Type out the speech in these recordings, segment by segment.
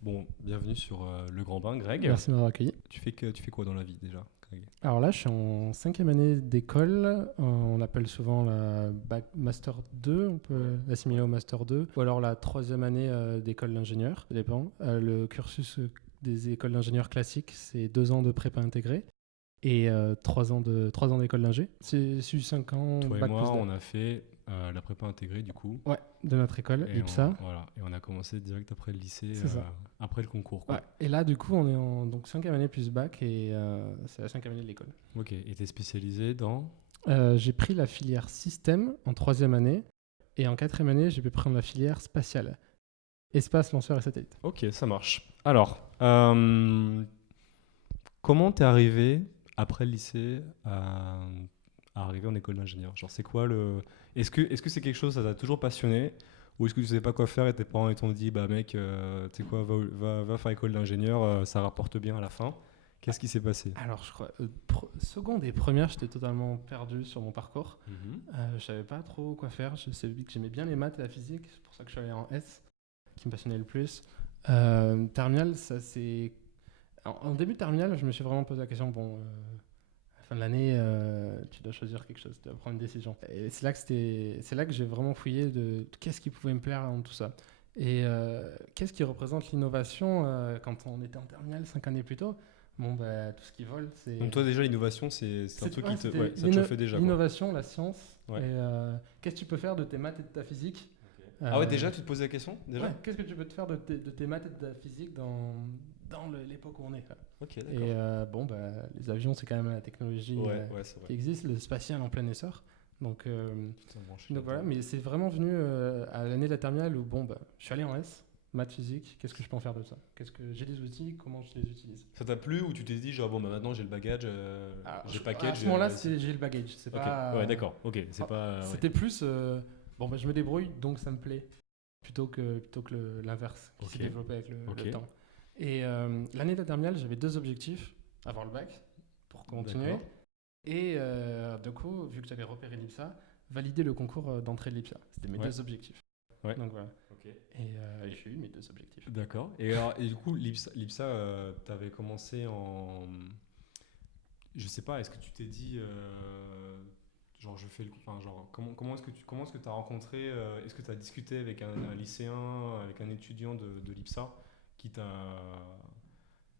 Bon, bienvenue sur Le Grand Bain, Greg. Merci de m'avoir accueilli. Tu fais quoi dans la vie déjà, Greg? Alors là, je suis en cinquième année d'école. On appelle souvent la Master 2, on peut l'assimiler au Master 2. Ou alors la troisième année d'école d'ingénieur, ça dépend. Le cursus des écoles d'ingénieurs classiques, c'est 2 ans de prépa intégrée et 3 ans d'école d'ingé. C'est 5 ans, Toi et bac moi, plus 2. on a fait la prépa intégrée du coup. Ouais, de notre école, Et l'IPSA. et on a commencé direct après le lycée, C'est ça. après le concours, quoi. Ouais. Et là, du coup, on est en donc, cinquième année plus bac et c'est la cinquième année de l'école. Ok, et t'es spécialisé dans? J'ai pris la filière système en troisième année et en quatrième année, j'ai pu prendre la filière spatiale, espace, lanceur et satellite. Ok, ça marche. Alors, comment t'es arrivé après le lycée à arriver en école d'ingénieur? Genre, c'est quoi le... Est-ce que c'est quelque chose, ça t'a toujours passionné? Ou est-ce que tu savais pas quoi faire et tes parents ils t'ont dit, bah mec, tu sais quoi, va faire école d'ingénieur, ça rapporte bien à la fin. Qu'est-ce qui s'est passé? Alors, je crois, seconde et première, j'étais totalement perdu sur mon parcours. Mhm. Je savais pas trop quoi faire. Je savais que j'aimais bien les maths et la physique, c'est pour ça que je suis allé en S, qui me passionnait le plus. Terminale, ça c'est. En début de terminale, je me suis vraiment posé la question bon, à la fin de l'année, tu dois choisir quelque chose, tu dois prendre une décision. Et c'est là que j'ai vraiment fouillé de qu'est-ce qui pouvait me plaire dans tout ça. Et qu'est-ce qui représente l'innovation quand on était en terminale 5 années plus tôt. Bon, bah, tout ce qui vole, c'est. Donc toi déjà, l'innovation, c'est un truc qui te... c'était Ouais, ça te chauffait déjà, quoi. l'innovation, la science. Ouais. Et qu'est-ce que tu peux faire de tes maths et de ta physique. Ah ouais, déjà, tu te posais la question? Déjà? Ouais, qu'est-ce que tu peux te faire de tes maths et de ta physique dans l'époque où on est là. Ok, Et d'accord. bon, bah, les avions, c'est quand même la technologie Ouais, c'est vrai. qui existe, le spatial en plein essor. Donc, Putain, branché donc voilà, là-dedans. mais c'est vraiment venu à l'année de la terminale où bon, bah, je suis allé en S, maths, physique, qu'est-ce que je peux en faire de ça? Qu'est-ce que j'ai des outils, comment je les utilise? Ça t'a plu ou tu t'es dit, genre, bon, bah maintenant j'ai le bagage, Alors, j'ai le à package, ce moment-là, vas-y. j'ai le bagage. C'est Ok, pas. ouais, d'accord, ok, c'est Ah, pas... ouais. C'était plus. Bon, bah, je me débrouille, donc ça me plaît. Plutôt que l'inverse qui s'est Ok, développé avec ok, le temps. Et l'année de la terminale, j'avais 2 objectifs. Avoir le bac, pour continuer. d'accord. Et du coup, vu que j'avais repéré l'IPSA, valider le concours d'entrée de l'IPSA. C'était mes Ouais, 2 objectifs. ouais, Donc voilà. ok. Et j'ai eu mes 2 objectifs. D'accord. Et du coup, l'IPSA, t'avais commencé en... Je sais pas, est-ce que tu t'es dit... genre, je fais le... Enfin, genre, comment est-ce que tu as rencontré... est-ce que tu as discuté avec un lycéen, avec un étudiant de l'IPSA qui t'a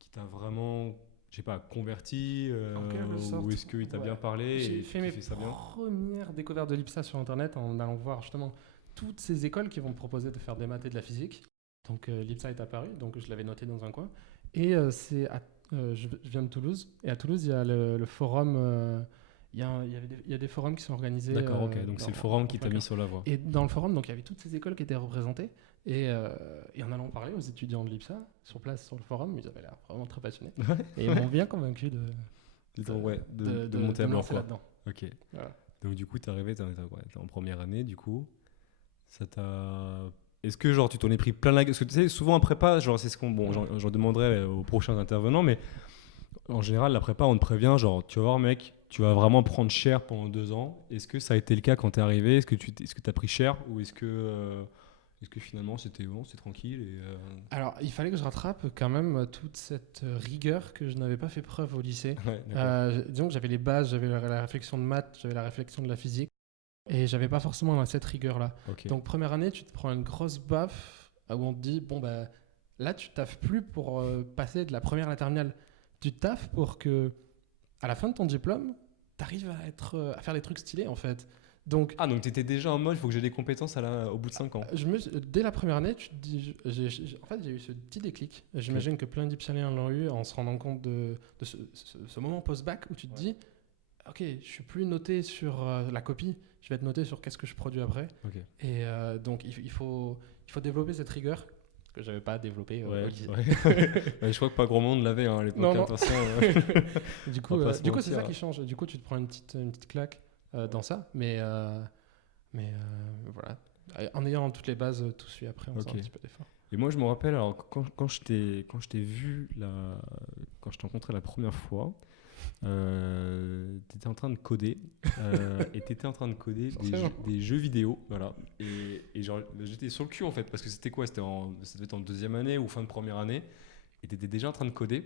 qui t'a vraiment, je sais pas, converti En quelque ou sorte, est-ce qu'il t'a ouais. bien parlé J'ai et tu fait mes kiffais ça bien? premières découvertes de l'IPSA sur Internet en allant voir justement toutes ces écoles qui vont me proposer de faire des maths et de la physique. Donc l'IPSA est apparu, donc je l'avais noté dans un coin. Et je viens de Toulouse, et à Toulouse, il y a le forum, il y a des forums qui sont organisés D'accord, ok. Donc c'est le forum en qui plein t'a mis cœur. sur la voie. Et dans le forum, donc il y avait toutes ces écoles qui étaient représentées. Et en allant parler aux étudiants de l'IPSA, sur place, sur le forum, ils avaient l'air vraiment très passionnés. Et ils m'ont bien convaincu Ouais, de monter de à me bord, lancer quoi. là-dedans. Ok. Voilà. Donc du coup, t'es arrivé, t'es en première année, du coup. Ça t'a... Est-ce que genre tu t'en es pris plein la gueule? Parce que tu sais, souvent en prépa, genre c'est ce qu'on... Bon, j'en demanderai aux prochains intervenants, mais en général, la prépa, on te prévient, genre, tu vas voir mec, tu vas vraiment prendre cher pendant 2 ans. Est-ce que ça a été le cas quand t'es arrivé? Est-ce que t'as pris cher? Ou est-ce que finalement c'était bon, c'est tranquille et, Alors, il fallait que je rattrape quand même toute cette rigueur que je n'avais pas fait preuve au lycée. Ouais, d'accord. Disons que j'avais les bases, j'avais la réflexion de maths, j'avais la réflexion de la physique, et j'avais pas forcément cette rigueur-là. Ok. Donc, première année, tu te prends une grosse baffe où on te dit, bon, bah, là, tu taffes plus pour passer de la première à la terminale. Tu taffes pour que, à la fin de ton diplôme, tu arrives à faire des trucs stylés, en fait. Donc, Ah, donc t'étais déjà en mode, il faut que j'ai des compétences au bout de 5 ans. dès la première année, tu te dis, en fait, j'ai eu ce petit déclic. J'imagine que plein d'Ipsaliens l'ont eu en se rendant compte de ce moment post-bac où tu te dis, ok, je suis plus noté sur la copie, je vais être noté sur qu'est-ce que je produis après. Ok. Et donc, il faut développer cette rigueur que j'avais pas développée au Ouais, lycée. ouais. Ouais, je crois que pas grand monde l'avait hein, à l'époque. Non, hein, non. de toute façon, Du on coup, va pas se c'est ça mentir. qui change. Du coup, tu te prends une petite claque dans ça, mais voilà. En ayant toutes les bases, tout suit après, on faisant Ok. un petit peu d'effort. Et moi, je me rappelle, alors, quand je t'ai vu, quand je t'ai rencontré la première fois, T'étais en train de coder et t'étais en train de coder Forcément. des jeux vidéo, voilà. Et genre, j'étais sur le cul en fait, parce que c'était quoi? Ça devait être en deuxième année ou fin de première année, et t'étais déjà en train de coder.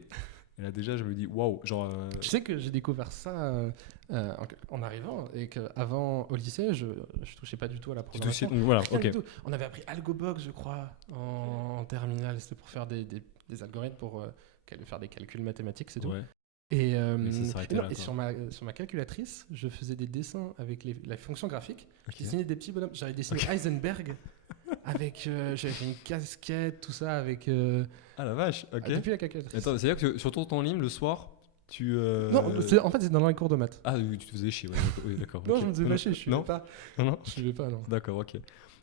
Et là déjà, je me dis, waouh, genre. Tu sais que j'ai découvert ça en arrivant et qu'avant au lycée, je touchais pas du tout à la Tu touchais, programmation. donc voilà, Rien ok. du tout. On avait appris AlgoBox, je crois, en terminale. C'était pour faire des algorithmes pour faire des calculs mathématiques, c'est tout. Ouais. Et, Mais ça s'arrêtait là, quoi. sur ma calculatrice, je faisais des dessins avec la fonction graphique. Ok. Je dessinais des petits bonhommes. J'avais dessiné Heisenberg avec. J'avais fait une casquette, tout ça avec. Ah la vache, ok. Depuis la calculatrice. Attends, c'est-à-dire que sur ton temps libre, le soir, tu. Non, en fait, c'est dans les cours de maths. Ah oui, tu te faisais chier, ouais, oui, d'accord. Non, ok. je me faisais pas chier, je suivais Non, pas. non, Je suivais pas, non. d'accord, ok.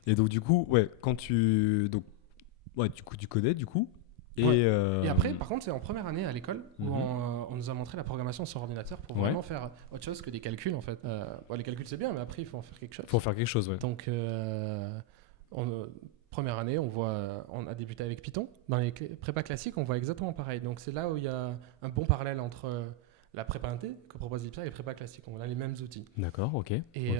Et donc du coup, ouais, quand tu. Donc, ouais, du coup, tu codais, du coup. Et, Ouais. Et après, par contre, c'est en première année à l'école où Mhm. on nous a montré la programmation sur ordinateur pour Ouais. vraiment faire autre chose que des calculs, en fait. Les calculs, c'est bien, mais après, il faut en faire quelque chose. faut faire quelque chose, ouais. Donc, première année, on a débuté avec Python. Dans les prépas classiques, on voit exactement pareil. Donc, c'est là où il y a un bon parallèle entre la prépa inté que propose l'IPSA et les prépas classiques. On a les mêmes outils. D'accord, ok. Et, Ok.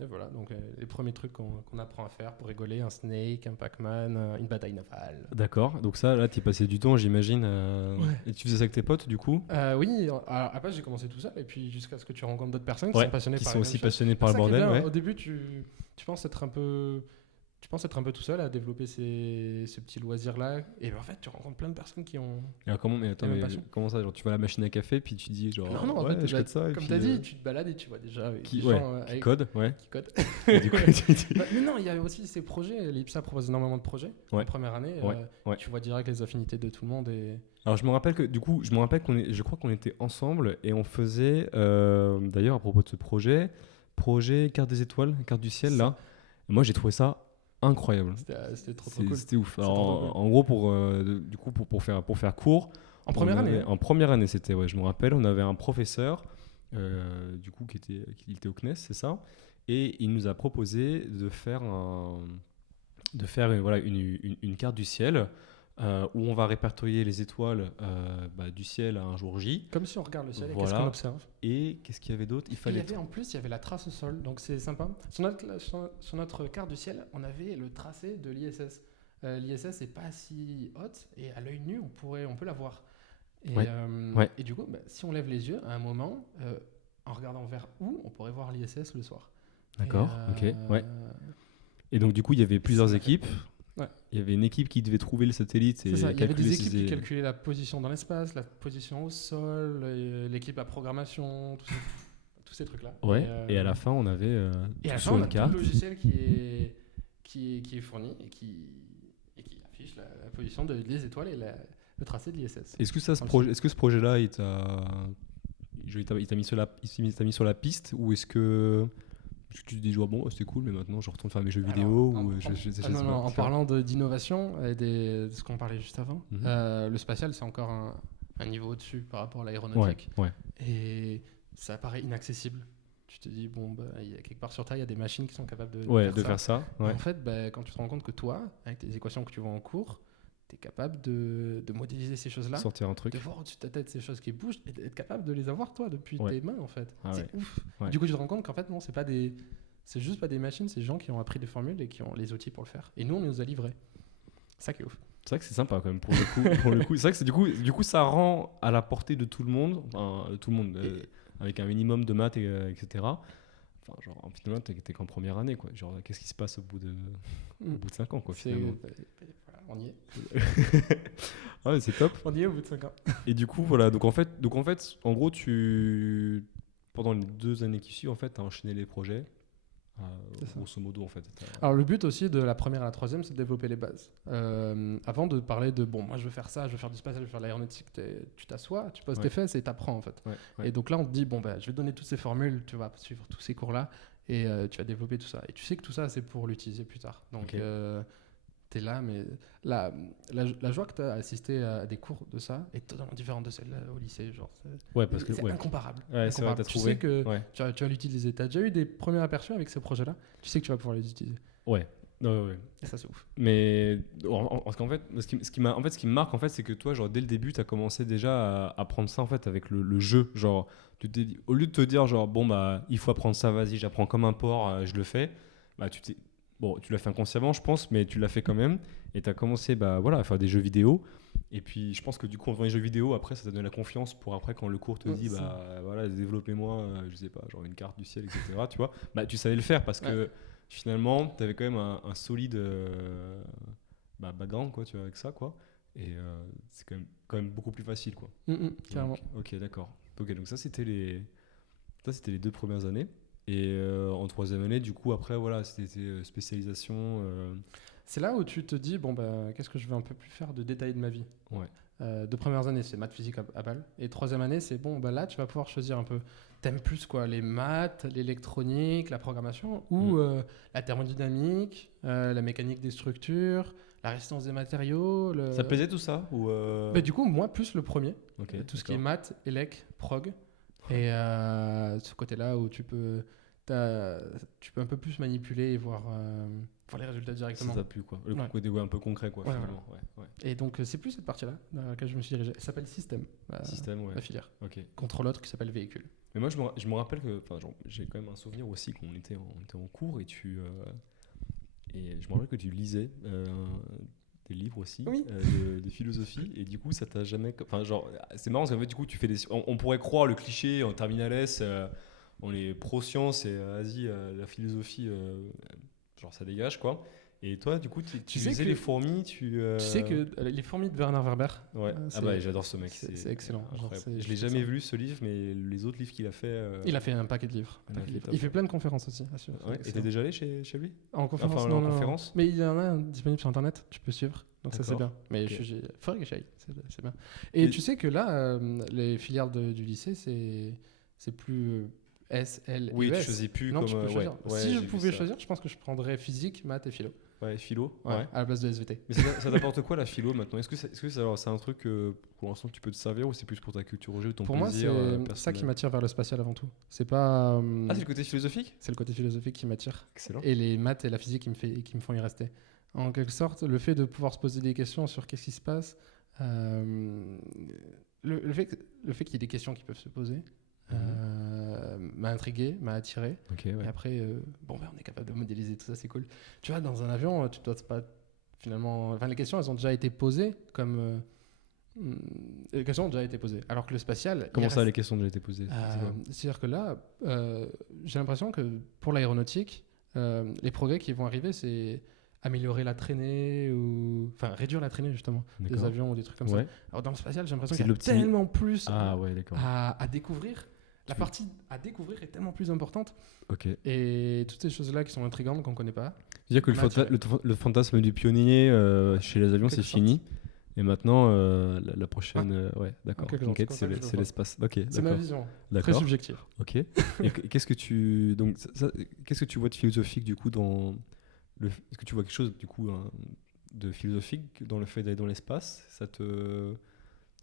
et voilà, donc les premiers trucs qu'on apprend à faire pour rigoler, un Snake, un Pac-Man, une bataille navale. D'accord, donc ça, là, tu passé du temps, j'imagine. Ouais. Et tu faisais ça avec tes potes, du coup? Oui, à la base j'ai commencé tout seul et puis jusqu'à ce que tu rencontres d'autres personnes qui Ouais, sont passionnées qui par sont les aussi mêmes choses. passionnés par C'est le ça qui est bordel, bien. ouais. Au début tu penses être un peu tout seul à développer ces petits loisirs là et en fait tu rencontres plein de personnes qui ont Alors attends, même mais passion. comment ça? Genre, tu vas à la machine à café, puis tu dis, genre, non en ouais, fait je code ça, et comme puis, tu as dit tu te balades et tu vois déjà avec qui, des ouais, gens qui code, ouais. qui codent. Et du coup, tu dis- Mais non, il y a aussi ces projets. L'IPSA propose énormément de projets Ouais. en première année. Ouais, ouais. Tu vois direct les affinités de tout le monde. Et... Alors je me rappelle que du coup, je crois qu'on était ensemble et on faisait, d'ailleurs à propos de ce projet carte des étoiles, carte du ciel là. Moi j'ai trouvé ça incroyable. C'était trop cool. C'était ouf. C'était Alors, trop cool. en gros du coup pour faire court. En première on année. avait- En première année c'était, ouais, je me rappelle, on avait un professeur du coup qui était au CNES, c'est ça, et il nous a proposé de faire voilà, une carte du ciel. Où on va répertorier les étoiles du ciel à un jour J. Comme si on regarde le ciel et Voilà. qu'est-ce qu'on observe. Et qu'est-ce qu'il y avait d'autre? En plus, il y avait la trace au sol, donc c'est sympa. Sur notre carte du ciel, on avait le tracé de l'ISS. L'ISS n'est pas si haute et à l'œil nu, on peut la voir. Et, Ouais. Ouais. et du coup, si on lève les yeux, à un moment, en regardant vers où, on pourrait voir l'ISS le soir. D'accord, Et, ok, ouais. Et donc du coup, il y avait plusieurs ça m'a fait équipes. Ouais. Il y avait une équipe qui devait trouver le satellite et C'est ça, il y avait calculer des ses équipes qui calculaient la position dans l'espace, la position au sol, l'équipe à programmation, tous ces trucs-là. Ouais. Et à la fin, on avait Et à la tout fin, sur on une a tout carte. le logiciel qui est fourni et qui affiche la position des étoiles et le tracé de l'ISS. Est-ce que Ensuite- ce projet-là, il t'a mis sur la piste, ou est-ce que tu te dis genre, bon, c'était cool, mais maintenant je retourne faire mes jeux Alors, vidéo, en- ou en- je sais non, pas. non, en parlant d'innovation et de ce qu'on parlait juste avant, Mhm. le spatial c'est encore un niveau au-dessus par rapport à Ouais, l'aéronautique. ouais. Et ça paraît inaccessible. Tu te dis, bon, il y a quelque part sur Terre, il y a des machines qui sont capables de Ouais, faire de ça. faire ça. Et Ouais. en fait, quand tu te rends compte que toi, avec tes équations que tu vois en cours, tu es capable de modéliser ces choses-là, Sortir un truc. de voir au-dessus de ta tête ces choses qui bougent et d'être capable de les avoir toi depuis Ouais. tes mains en fait. Ah C'est ouf. Ouais. Du coup, tu te rends compte qu'en fait, non, c'est juste pas des machines, c'est des gens qui ont appris des formules et qui ont les outils pour le faire. Et nous, on nous a livré. C'est ça qui est ouf. C'est vrai que c'est sympa quand même pour le coup. Pour le coup. C'est vrai que du coup, ça rend à la portée de tout le monde, avec un minimum de maths, etc. Enfin, genre, finalement, t'es qu'en première année, quoi. Genre, qu'est-ce qui se passe au bout de 5 ans, quoi, finalement. Voilà, on y est. Ah ouais, c'est top. On y est au bout de 5 ans. Et du coup, voilà. Donc en fait, en gros, pendant les 2 années qui suivent, en fait, t'as enchaîné les projets. C'est ça. Grosso modo, en fait. Alors le but aussi de la première à la troisième, c'est de développer les bases. Avant de parler de bon, moi je veux faire ça, je veux faire du spatial, je veux faire de l'aéronautique, tu t'assois, tu poses Ouais. tes fesses et t'apprends en fait. Ouais, ouais. Et donc là on te dit bon je vais te donner toutes ces formules, tu vas suivre tous ces cours là et tu vas développer tout ça. Et tu sais que tout ça c'est pour l'utiliser plus tard. Donc Ok. t'es là, mais la joie que t'as à assister à des cours de ça est totalement différente de celle au lycée, genre. Ouais, parce que C'est ouais. incomparable. Ouais, c'est vrai, Incomparable. t'as Tu trouvé. sais que Ouais. tu vas l'utiliser. T'as déjà eu des premiers aperçus avec ces projets-là. Tu sais que tu vas pouvoir les utiliser. Ouais. Ouais. Et ça, c'est ouf. Mais parce qu'en fait, ce qui me marque, en fait, c'est que toi, genre, dès le début, tu as commencé déjà à apprendre ça en fait, avec le jeu. Genre, au lieu de te dire, genre, bon, bah, il faut apprendre ça, vas-y, j'apprends comme un porc, je le fais. Bah, bon, tu l'as fait inconsciemment, je pense, mais tu l'as fait quand même. Et tu as commencé bah, voilà, à faire des jeux vidéo. Et puis, je pense que du coup, en faisant les jeux vidéo, après, ça t'a donné la confiance pour après, quand le cours te dit, bah, voilà, développez-moi, je sais pas, genre une carte du ciel, etc., tu vois, bah, tu savais le faire parce que finalement, tu avais quand même un solide background, quoi, tu vois, avec ça, quoi. Et c'est quand même beaucoup plus facile, quoi. Carrément. Ok, d'accord. Ok, donc ça, c'était les 2 premières années. Et en 3e année, du coup, après, voilà, c'était spécialisation. C'est là où tu te dis, bon, bah, qu'est-ce que je veux un peu plus faire de détails de ma vie. Ouais. 2 premières années, c'est maths, physique à balle. Et 3e année, c'est bon, bah, là, tu vas pouvoir choisir un peu. T'aimes plus quoi, les maths, l'électronique, la programmation, ou la thermodynamique, la mécanique des structures, la résistance des matériaux. Ça te plaisait tout ça ou Bah, du coup, moi, plus le premier. Ok, Tout ce qui est d'accord. maths, élec, prog. Et ce côté-là où tu peux un peu plus manipuler et voir les résultats Ça directement. t'a plu, quoi. Le côté un peu concret, quoi, Ouais, finalement. Ouais. Et donc, c'est plus cette partie-là dans laquelle je me suis dirigé. Elle s'appelle système, Système, ouais. la filière. Ok. Contre l'autre qui s'appelle véhicule. Mais moi, je me rappelle que, j'ai quand même un souvenir aussi qu'on était en cours et et je me rappelle que tu lisais des livres aussi Oui. de philosophie et du coup, ça t'a jamais, enfin, genre, c'est marrant parce qu'en fait, du coup, tu fais on pourrait croire le cliché en terminale S, on est pro-science et vas-y, la philosophie, genre, ça dégage, quoi. Et toi, du coup, tu sais lisais que- les fourmis, Tu sais que les fourmis de Werner Werber, Ouais. Ah bah j'adore ce mec. c'est excellent. Genre, Incroyable. Je l'ai jamais vu ce livre, mais les autres livres qu'il a fait. Il a fait un paquet de livres. Il fait plein de conférences aussi. Ouais. Et t'es déjà allé chez lui? En conférence, Enfin, non, en non, conférence. Mais il y en a un disponible sur internet, tu peux suivre. Donc ça c'est D'accord. bien. Mais Ok. il faudrait que j'aille, c'est bien. Et tu sais que là, les filières du lycée, c'est plus S, L et Oui, tu ES. choisis plus Non, comme. tu peux choisir. Ouais, Si je j'ai vu pouvais ça. choisir, je pense que je prendrais physique, maths et philo. Ouais, philo. Ouais, Ouais. à la place de SVT. Mais ça t'apporte quoi la philo maintenant? Est-ce que c'est un truc pour l'instant que tu peux te servir ou c'est plus pour ta culture au jeu ou ton Pour moi, plaisir c'est ça personnel? qui m'attire vers le spatial avant tout. C'est pas. Ah, c'est le côté philosophique? C'est le côté philosophique qui m'attire. Excellent. Et les maths et la physique qui me font y rester. En quelque sorte, le fait de pouvoir se poser des questions sur qu'est-ce qui se passe, le fait qu'il y ait des questions qui peuvent se poser, m'a intrigué, m'a attiré. Ok, ouais. Et après, on est capable de modéliser tout ça, c'est cool. Tu vois, dans un avion, tu dois pas finalement. Enfin, les questions, elles ont déjà été posées comme. Les questions ont déjà été posées. Alors que le spatial. Comment ça, les questions ont déjà été posées? C'est-à-dire que là, j'ai l'impression que pour l'aéronautique, les progrès qui vont arriver, c'est améliorer la traînée enfin réduire la traînée justement des avions ou des trucs comme ça. Alors dans le spatial, j'ai l'impression qu'il y a tellement plus à découvrir. La partie à découvrir est tellement plus importante. Ok. Et toutes ces choses-là qui sont intrigantes qu'on ne connaît pas. C'est-à-dire que le fantasme du pionnier chez les avions, c'est fini. Et maintenant, la prochaine. Ouais, d'accord. Conquête, c'est l'espace. Ok, c'est ma vision. Très subjective. Ok. Et qu'est-ce que tu. Donc, qu'est-ce que tu vois de philosophique, du coup, dans. Est-ce que tu vois quelque chose, du coup, de philosophique dans le fait d'aller dans l'espace? Ça te.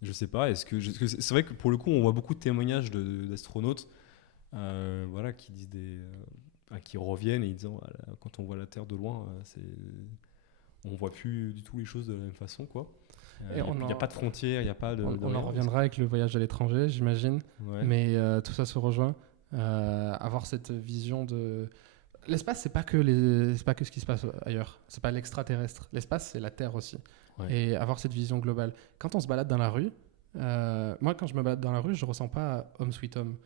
Je sais pas. C'est vrai que pour le coup, on voit beaucoup de témoignages d'astronautes voilà, qui disent qui reviennent et ils disent quand on voit la Terre de loin, on voit plus du tout les choses de la même façon, quoi. Il n'y a pas de frontières, il n'y a pas de. On en reviendra avec le voyage à l'étranger, j'imagine. Ouais. Mais tout ça se rejoint. Avoir cette vision de. L'espace, c'est pas que ce qui se passe ailleurs. C'est pas l'extraterrestre. L'espace, c'est la Terre aussi. Ouais. Et avoir cette vision globale. Quand on se balade dans la rue, moi, quand je me balade dans la rue, je ressens pas Home Sweet Home.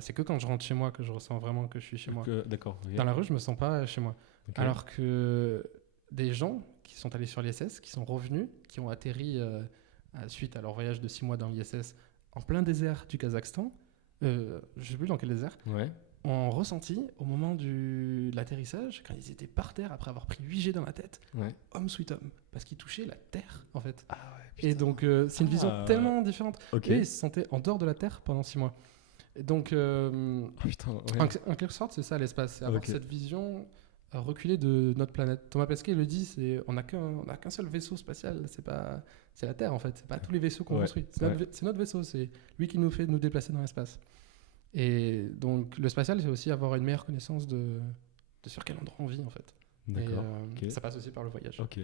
C'est que quand je rentre chez moi que je ressens vraiment que je suis chez moi. D'accord. Okay. Dans la rue, je me sens pas chez moi. Okay. Alors que des gens qui sont allés sur l'ISS, qui sont revenus, qui ont atterri suite à leur voyage de 6 mois dans l'ISS en plein désert du Kazakhstan, je sais plus dans quel désert, ont ressenti au moment de l'atterrissage, quand ils étaient par terre après avoir pris 8G dans la tête, Home Sweet Home, parce qu'ils touchaient la terre en fait. Et donc c'est une vision tellement différente. Et ils se sentaient en dehors de la terre pendant 6 mois. Et donc en quelque sorte c'est ça l'espace, c'est avoir cette vision reculée de notre planète. Thomas Pesquet le dit, on n'a qu'un seul vaisseau spatial, c'est la Terre en fait, c'est pas tous les vaisseaux qu'on construit, c'est notre vaisseau, c'est lui qui nous fait nous déplacer dans l'espace. Et donc le spatial, c'est aussi avoir une meilleure connaissance de sur quel endroit on vit en fait. D'accord. Ok. Ça passe aussi par le voyage. Ok.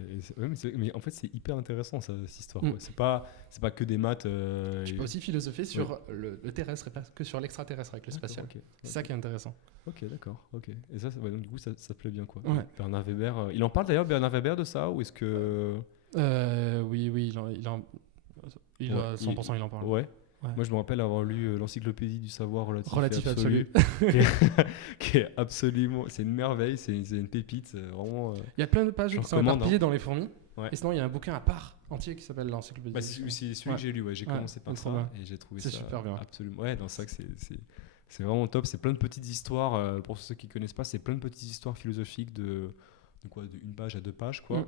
Mais en fait, c'est hyper intéressant cette histoire. Mm. Quoi. C'est pas que des maths. Tu peux aussi philosopher sur le terrestre et pas que sur l'extraterrestre avec le spatial. Ok. C'est ça qui est intéressant. Ok, d'accord. Ok. Et ça, donc, du coup, ça te plaît bien, quoi. Ouais. Bernard Weber. Il en parle d'ailleurs, Bernard Weber, de ça, ou est-ce que. Oui, il Ouais, 100% il en parle. Ouais. Ouais. Moi, je me rappelle avoir lu l'encyclopédie du savoir Relatif et et absolu. qui est absolument. C'est une merveille, c'est une pépite, vraiment. Il y a plein de pages Je qui sont recommande, éparpillées dans les fourmis. Ouais. Et sinon, il y a un bouquin à part entier qui s'appelle l'encyclopédie. Bah, c'est celui Ouais. que j'ai lu, ouais. J'ai Ouais, commencé par c'est trop ça bien. et j'ai trouvé C'est ça super bien. absolument. Ouais, non, c'est vrai que c'est vraiment top. C'est plein de petites histoires. Pour ceux qui connaissent pas, c'est plein de petites histoires philosophiques de une page à 2 pages, quoi.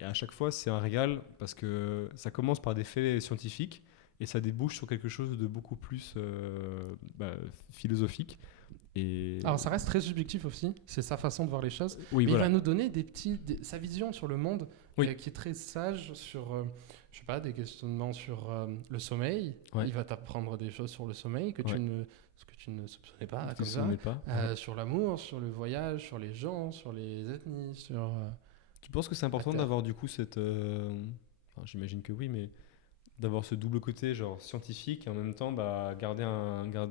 Et à chaque fois, c'est un régal parce que ça commence par des faits scientifiques et ça débouche sur quelque chose de beaucoup plus philosophique. Et Alors ça reste très subjectif aussi, c'est sa façon de voir les choses. oui, Mais voilà. il va nous donner sa vision sur le monde Oui. qui est très sage sur, je sais pas, des questionnements sur le sommeil. Ouais. Il va t'apprendre des choses sur le sommeil que Ouais. tu ne soupçonnais pas Tu comme te ça. souvenais pas. Sur l'amour, sur le voyage, sur les gens, sur les ethnies, sur... Tu penses que c'est important Attends. d'avoir du coup cette. Enfin, j'imagine que oui, mais d'avoir ce double côté genre scientifique et en même temps garder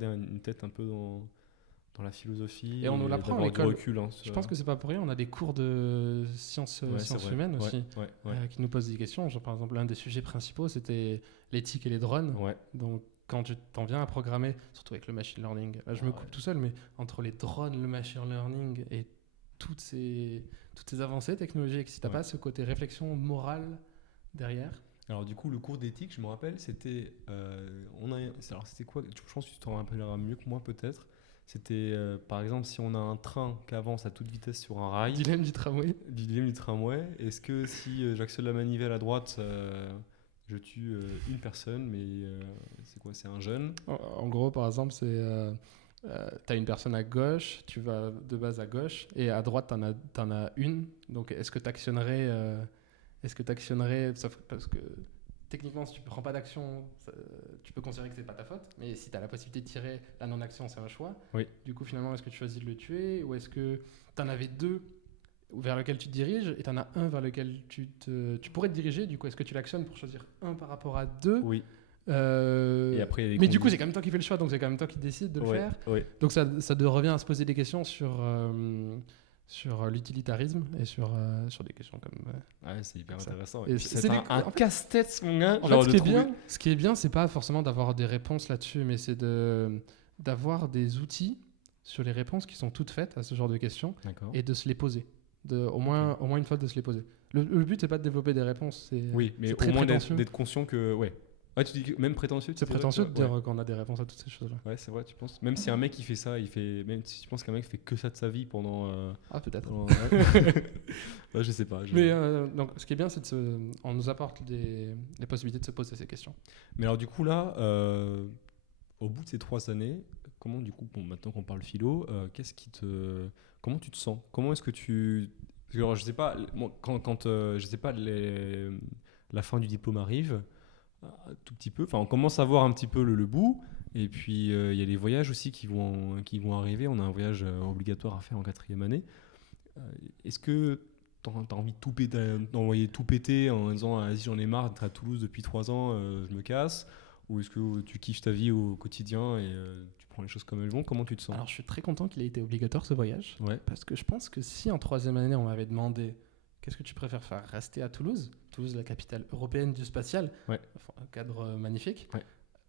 une tête un peu dans la philosophie Et on nous l'apprend à d'avoir du l'école. recul, hein, Je pense que c'est pas pour rien, on a des cours de sciences ouais, c'est vrai. humaines aussi. Ouais. Qui nous posent des questions. Genre, par exemple, l'un des sujets principaux, c'était l'éthique et les drones. Ouais. Donc, quand tu t'en viens à programmer, surtout avec le machine learning, là, je me coupe tout seul, mais entre les drones, le machine learning et toutes ces avancées technologiques, si tu n'as pas ce côté réflexion morale derrière. Alors du coup, le cours d'éthique, je me rappelle, c'était alors c'était quoi? Je pense que tu t'en rappelleras mieux que moi peut-être. C'était par exemple si on a un train qui avance à toute vitesse sur un rail. Dilemme du tramway. Dilemme du tramway. Est-ce que si j'accède la manivelle à droite, je tue une personne, mais c'est quoi? C'est un jeune. En gros, par exemple, c'est tu as une personne à gauche, tu vas de base à gauche, et à droite, tu en as une. Donc, est-ce que tu actionnerais parce que techniquement, si tu ne prends pas d'action, tu peux considérer que c'est pas ta faute. Mais si tu as la possibilité de tirer, la non-action, c'est un choix. Oui. Du coup, finalement, est-ce que tu choisis de le tuer ou est-ce que tu en avais deux vers lequel tu te diriges et tu en as un vers lequel tu pourrais te diriger? Du coup, est-ce que tu l'actionnes pour choisir un par rapport à deux? Oui. Et après, il y a des mais du coup, c'est quand même toi qui fais le choix, donc c'est quand même toi qui décide de le faire. Ouais. Donc ça revient à se poser des questions sur l'utilitarisme et sur des questions comme... Ouais, c'est hyper ça. intéressant. Et Et puis c'est c'est des- un en fait- casse-tête, mon gars. En genre fait, de trouver- ce qui est bien, c'est pas forcément d'avoir des réponses là-dessus, mais c'est d'avoir des outils sur les réponses qui sont toutes faites à ce genre de questions D'accord. et de se les poser. Au moins une fois de se les poser. Le but, c'est pas de développer des réponses. Oui, mais c'est au très moins prétentieux. d'être conscient que... Ouais, tu dis que même prétentieux. tu C'est dirais, prétentieux de toi dire qu'on a des réponses à toutes ces choses-là. Ouais, c'est vrai, tu penses. Même si un mec il fait ça, même si tu penses qu'un mec fait que ça de sa vie pendant. Ah, peut-être. Ouais, je sais pas. Mais donc, ce qui est bien, c'est on nous apporte les possibilités de se poser ces questions. Mais alors, du coup, là, au bout de ces 3 années, comment, du coup, maintenant qu'on parle philo, comment tu te sens? Comment est-ce que tu. Parce que, alors, je sais pas, moi, quand je sais pas, la fin du diplôme arrive, tout petit peu, enfin, on commence à voir un petit peu le bout. Et puis, il y a les voyages aussi qui vont arriver. On a un voyage obligatoire à faire en 4e année. Est-ce que tu as envie d'envoyer tout péter en disant vas-y, j'en ai marre d'être à Toulouse depuis 3 ans, je me casse? Ou est-ce que tu kiffes ta vie au quotidien et tu prends les choses comme elles vont? Comment tu te sens? Alors, je suis très content qu'il ait été obligatoire ce voyage. Ouais. Parce que je pense que si en 3e année, on m'avait demandé qu'est-ce que tu préfères faire, rester à Toulouse, la capitale européenne du spatial, Ouais. enfin, un cadre magnifique, Ouais.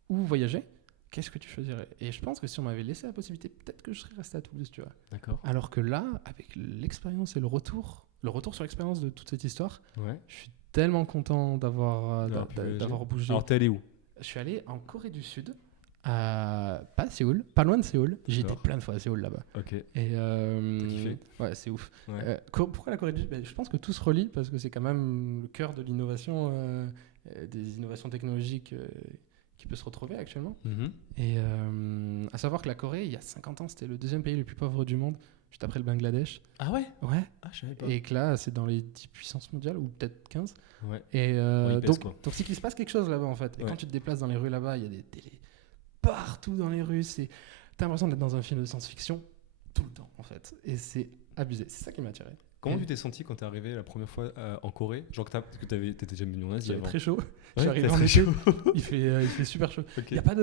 ou voyager, qu'est-ce que tu choisirais? Et je pense que si on m'avait laissé la possibilité, peut-être que je serais resté à Toulouse, tu vois. D'accord. Alors que là, avec l'expérience et le retour sur l'expérience de toute cette histoire, Ouais. je suis tellement content d'avoir voyager. bougé. Alors, t'es allé où? Je suis allé en Corée du Sud, pas à Séoul, pas loin de Séoul. J'ai été D'accord. plein de fois à Séoul là-bas. Ok. Et T'as kiffé? Ouais, c'est ouf. Ouais. Pourquoi la Corée du Sud? Je pense que tout se relie parce que c'est quand même le cœur de l'innovation, des innovations technologiques qui peut se retrouver actuellement. Mhm. Et à savoir que la Corée, il y a 50 ans, c'était le 2e pays le plus pauvre du monde, juste après le Bangladesh. Ah ouais? Ouais. Ah, je savais pas. Et que là, c'est dans les 10 puissances mondiales, ou peut-être 15. Ouais. Et Ouais, il pèse, quoi. donc c'est qu'il se passe quelque chose là-bas en fait. Et Ouais. quand tu te déplaces dans les rues là-bas, il y a des télés partout dans les rues. T'as l'impression d'être dans un film de science-fiction tout le temps en fait. Et c'est abusé. C'est ça qui m'a attiré. Comment tu t'es senti quand t'es arrivé la première fois en Corée? Genre parce que t'étais jamais venu en Asie J'avais avant. très chaud. Je Ouais, suis arrivé t'as en très été. chaud. Il fait super chaud. Ok. Il n'y a pas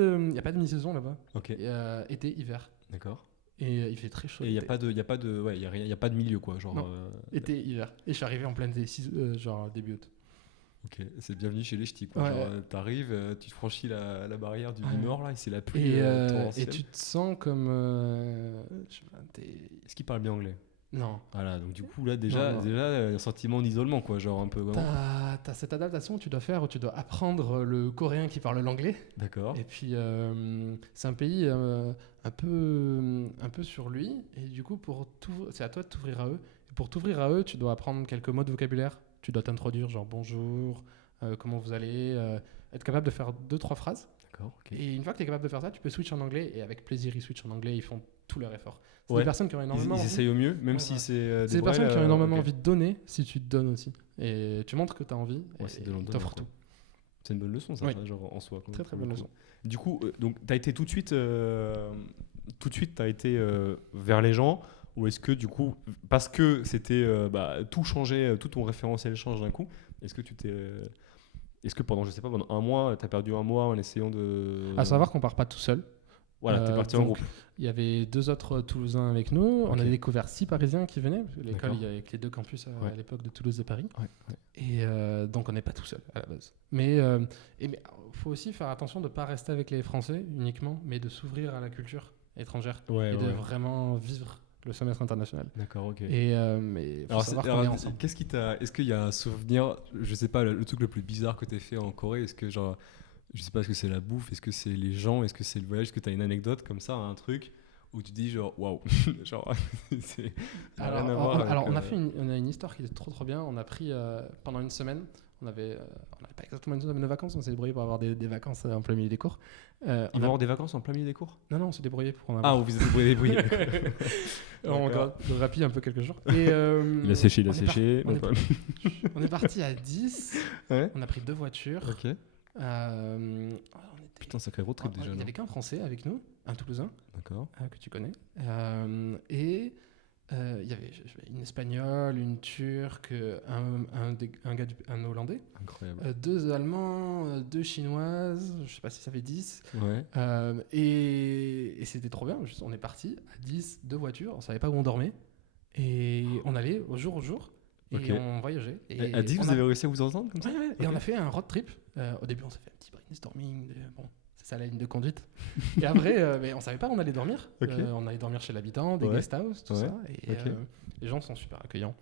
de mi-saison là-bas. Ok. Et, été, hiver. D'accord. Et il fait très chaud. Et il y a l'été. pas de, y a pas de, ouais, y a pas de milieu quoi, genre. Non. Été, hiver. Et je suis arrivé en plein été, genre début août. Ok, c'est bienvenu chez les ch'tis quoi. Ouais. Genre, t'arrives, tu franchis la barrière du Ouais. Nord là, et c'est la pluie Et torrentielle. tu te sens comme. Je sais pas, Est-ce qu'il parle bien anglais? Non. Voilà, donc du coup là déjà, Non. un sentiment d'isolement quoi, genre un peu. T'as cette adaptation que tu dois faire où tu dois apprendre le coréen qui parle l'anglais. D'accord. Et puis, c'est un pays un peu sur lui. Et du coup, c'est à toi de t'ouvrir à eux. Et pour t'ouvrir à eux, tu dois apprendre quelques mots de vocabulaire. Tu dois t'introduire, genre bonjour, comment vous allez, être capable de faire 2-3 phrases. D'accord. Ok. Et une fois que tu es capable de faire ça, tu peux switch en anglais. Et avec plaisir, ils switchent en anglais. Ils font tout leur effort. C'est Ouais. des personnes qui ont énormément Ils envie. essayent au mieux, même Ouais, si ouais. c'est. C'est des personnes qui ont énormément ok. envie de donner si tu te donnes aussi. Et tu montres que tu as envie. Ouais, et c'est de l'en ils t'offrent donner, tout. C'est une bonne leçon ça, Oui. genre en soi. Quoi, Très très pour bonne le coup. leçon. Du coup, donc t'as été tout de suite, t'as été vers les gens, ou est-ce que du coup, parce que c'était tout changeait, tout ton référentiel change d'un coup, est-ce que est-ce que pendant, je sais pas, pendant un mois, t'as perdu un mois en essayant de. À savoir qu'on part pas tout seul. Voilà, t'es parti en donc, groupe. Il y avait 2 autres Toulousains avec nous. On Ok. a découvert 6 Parisiens qui venaient. Parce que l'école, D'accord. il y avait que les 2 campus à Ouais. l'époque de Toulouse et Paris. Ouais, ouais. Et donc, on n'est pas tout seul à la base. Mais il faut aussi faire attention de ne pas rester avec les Français uniquement, mais de s'ouvrir à la culture étrangère Ouais, et de ouais. vraiment vivre le semestre international. D'accord, ok. Et mais faut Alors, savoir qu'on est ensemble. qu'est-ce qui t'a. Est-ce qu'il y a un souvenir, je sais pas, le truc le plus bizarre que t'aies fait en Corée? Est-ce que, genre, je sais pas, est-ce que c'est la bouffe? Est-ce que c'est les gens? Est-ce que c'est le voyage? Est-ce que t'as une anecdote comme ça, un truc où tu dis, genre, waouh, genre, c'est. ça a rien à voir avec, On a une histoire qui est trop trop bien. On a pris pendant une semaine, on avait pas exactement une semaine de vacances, on s'est débrouillé pour avoir des vacances en plein milieu des cours. Ils vont avoir des vacances en plein milieu des cours? Non, on s'est débrouillé pour en Ah, avoir. vous êtes débrouillé. On D'accord. grappille un peu quelques jours. Et, Il a séché, il a on est séché. on on est parti à 10. Ouais. On a pris 2 voitures. Ok. On était- Putain, sacré road trip déjà. Il n'y là. avait qu'un Français avec nous, un Toulousain. D'accord. Que tu connais. Et il y avait une Espagnole, une Turque, un Hollandais, Incroyable. 2 Allemands, 2 Chinoises, je sais pas si ça fait 10. Ouais. Et c'était trop bien. On est parti à 10, 2 voitures, on savait pas où on dormait. Et on allait au jour, et Ok. on voyageait. Et À 10, on vous a- avez réussi à vous entendre comme ça? Ouais, ouais. Et Ok. on a fait un road trip. Au début, on s'est fait un petit brainstorming. Bon, c'est ça la ligne de conduite. Et après, mais on savait pas où on allait dormir. Ok. On allait dormir chez l'habitant, des Ouais. guest house, tout Ouais. ça. Et Ok. les gens sont super accueillants.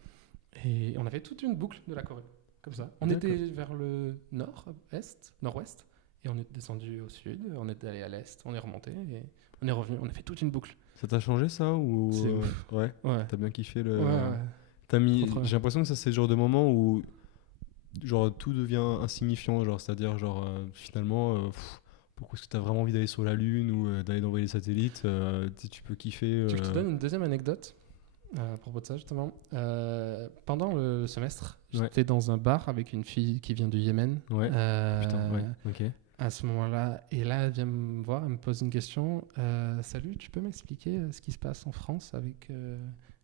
Et on avait toute une boucle de la Corée, comme ça. On D'accord. était vers le nord-ouest. Et on est descendu au sud. On est allé à l'est. On est remonté. Et on est revenu. On a fait toute une boucle. Ça t'a changé ça ou C'est ouf. Ouais. Ouais. T'as bien kiffé le. Ouais, ouais. T'as mis. Trop, trop J'ai l'impression que ça c'est le genre de moment où genre tout devient insignifiant, genre c'est-à-dire genre finalement pourquoi est-ce que t'as vraiment envie d'aller sur la lune ou d'aller envoyer des satellites, tu peux kiffer. Tu veux que je te donne une deuxième anecdote à propos de ça, justement. Pendant le semestre, Ouais. j'étais dans un bar avec une fille qui vient du Yémen. Ouais. Putain, ouais. Ok. À ce moment-là, et là, elle vient me voir, elle me pose une question. Salut, tu peux m'expliquer ce qui se passe en France avec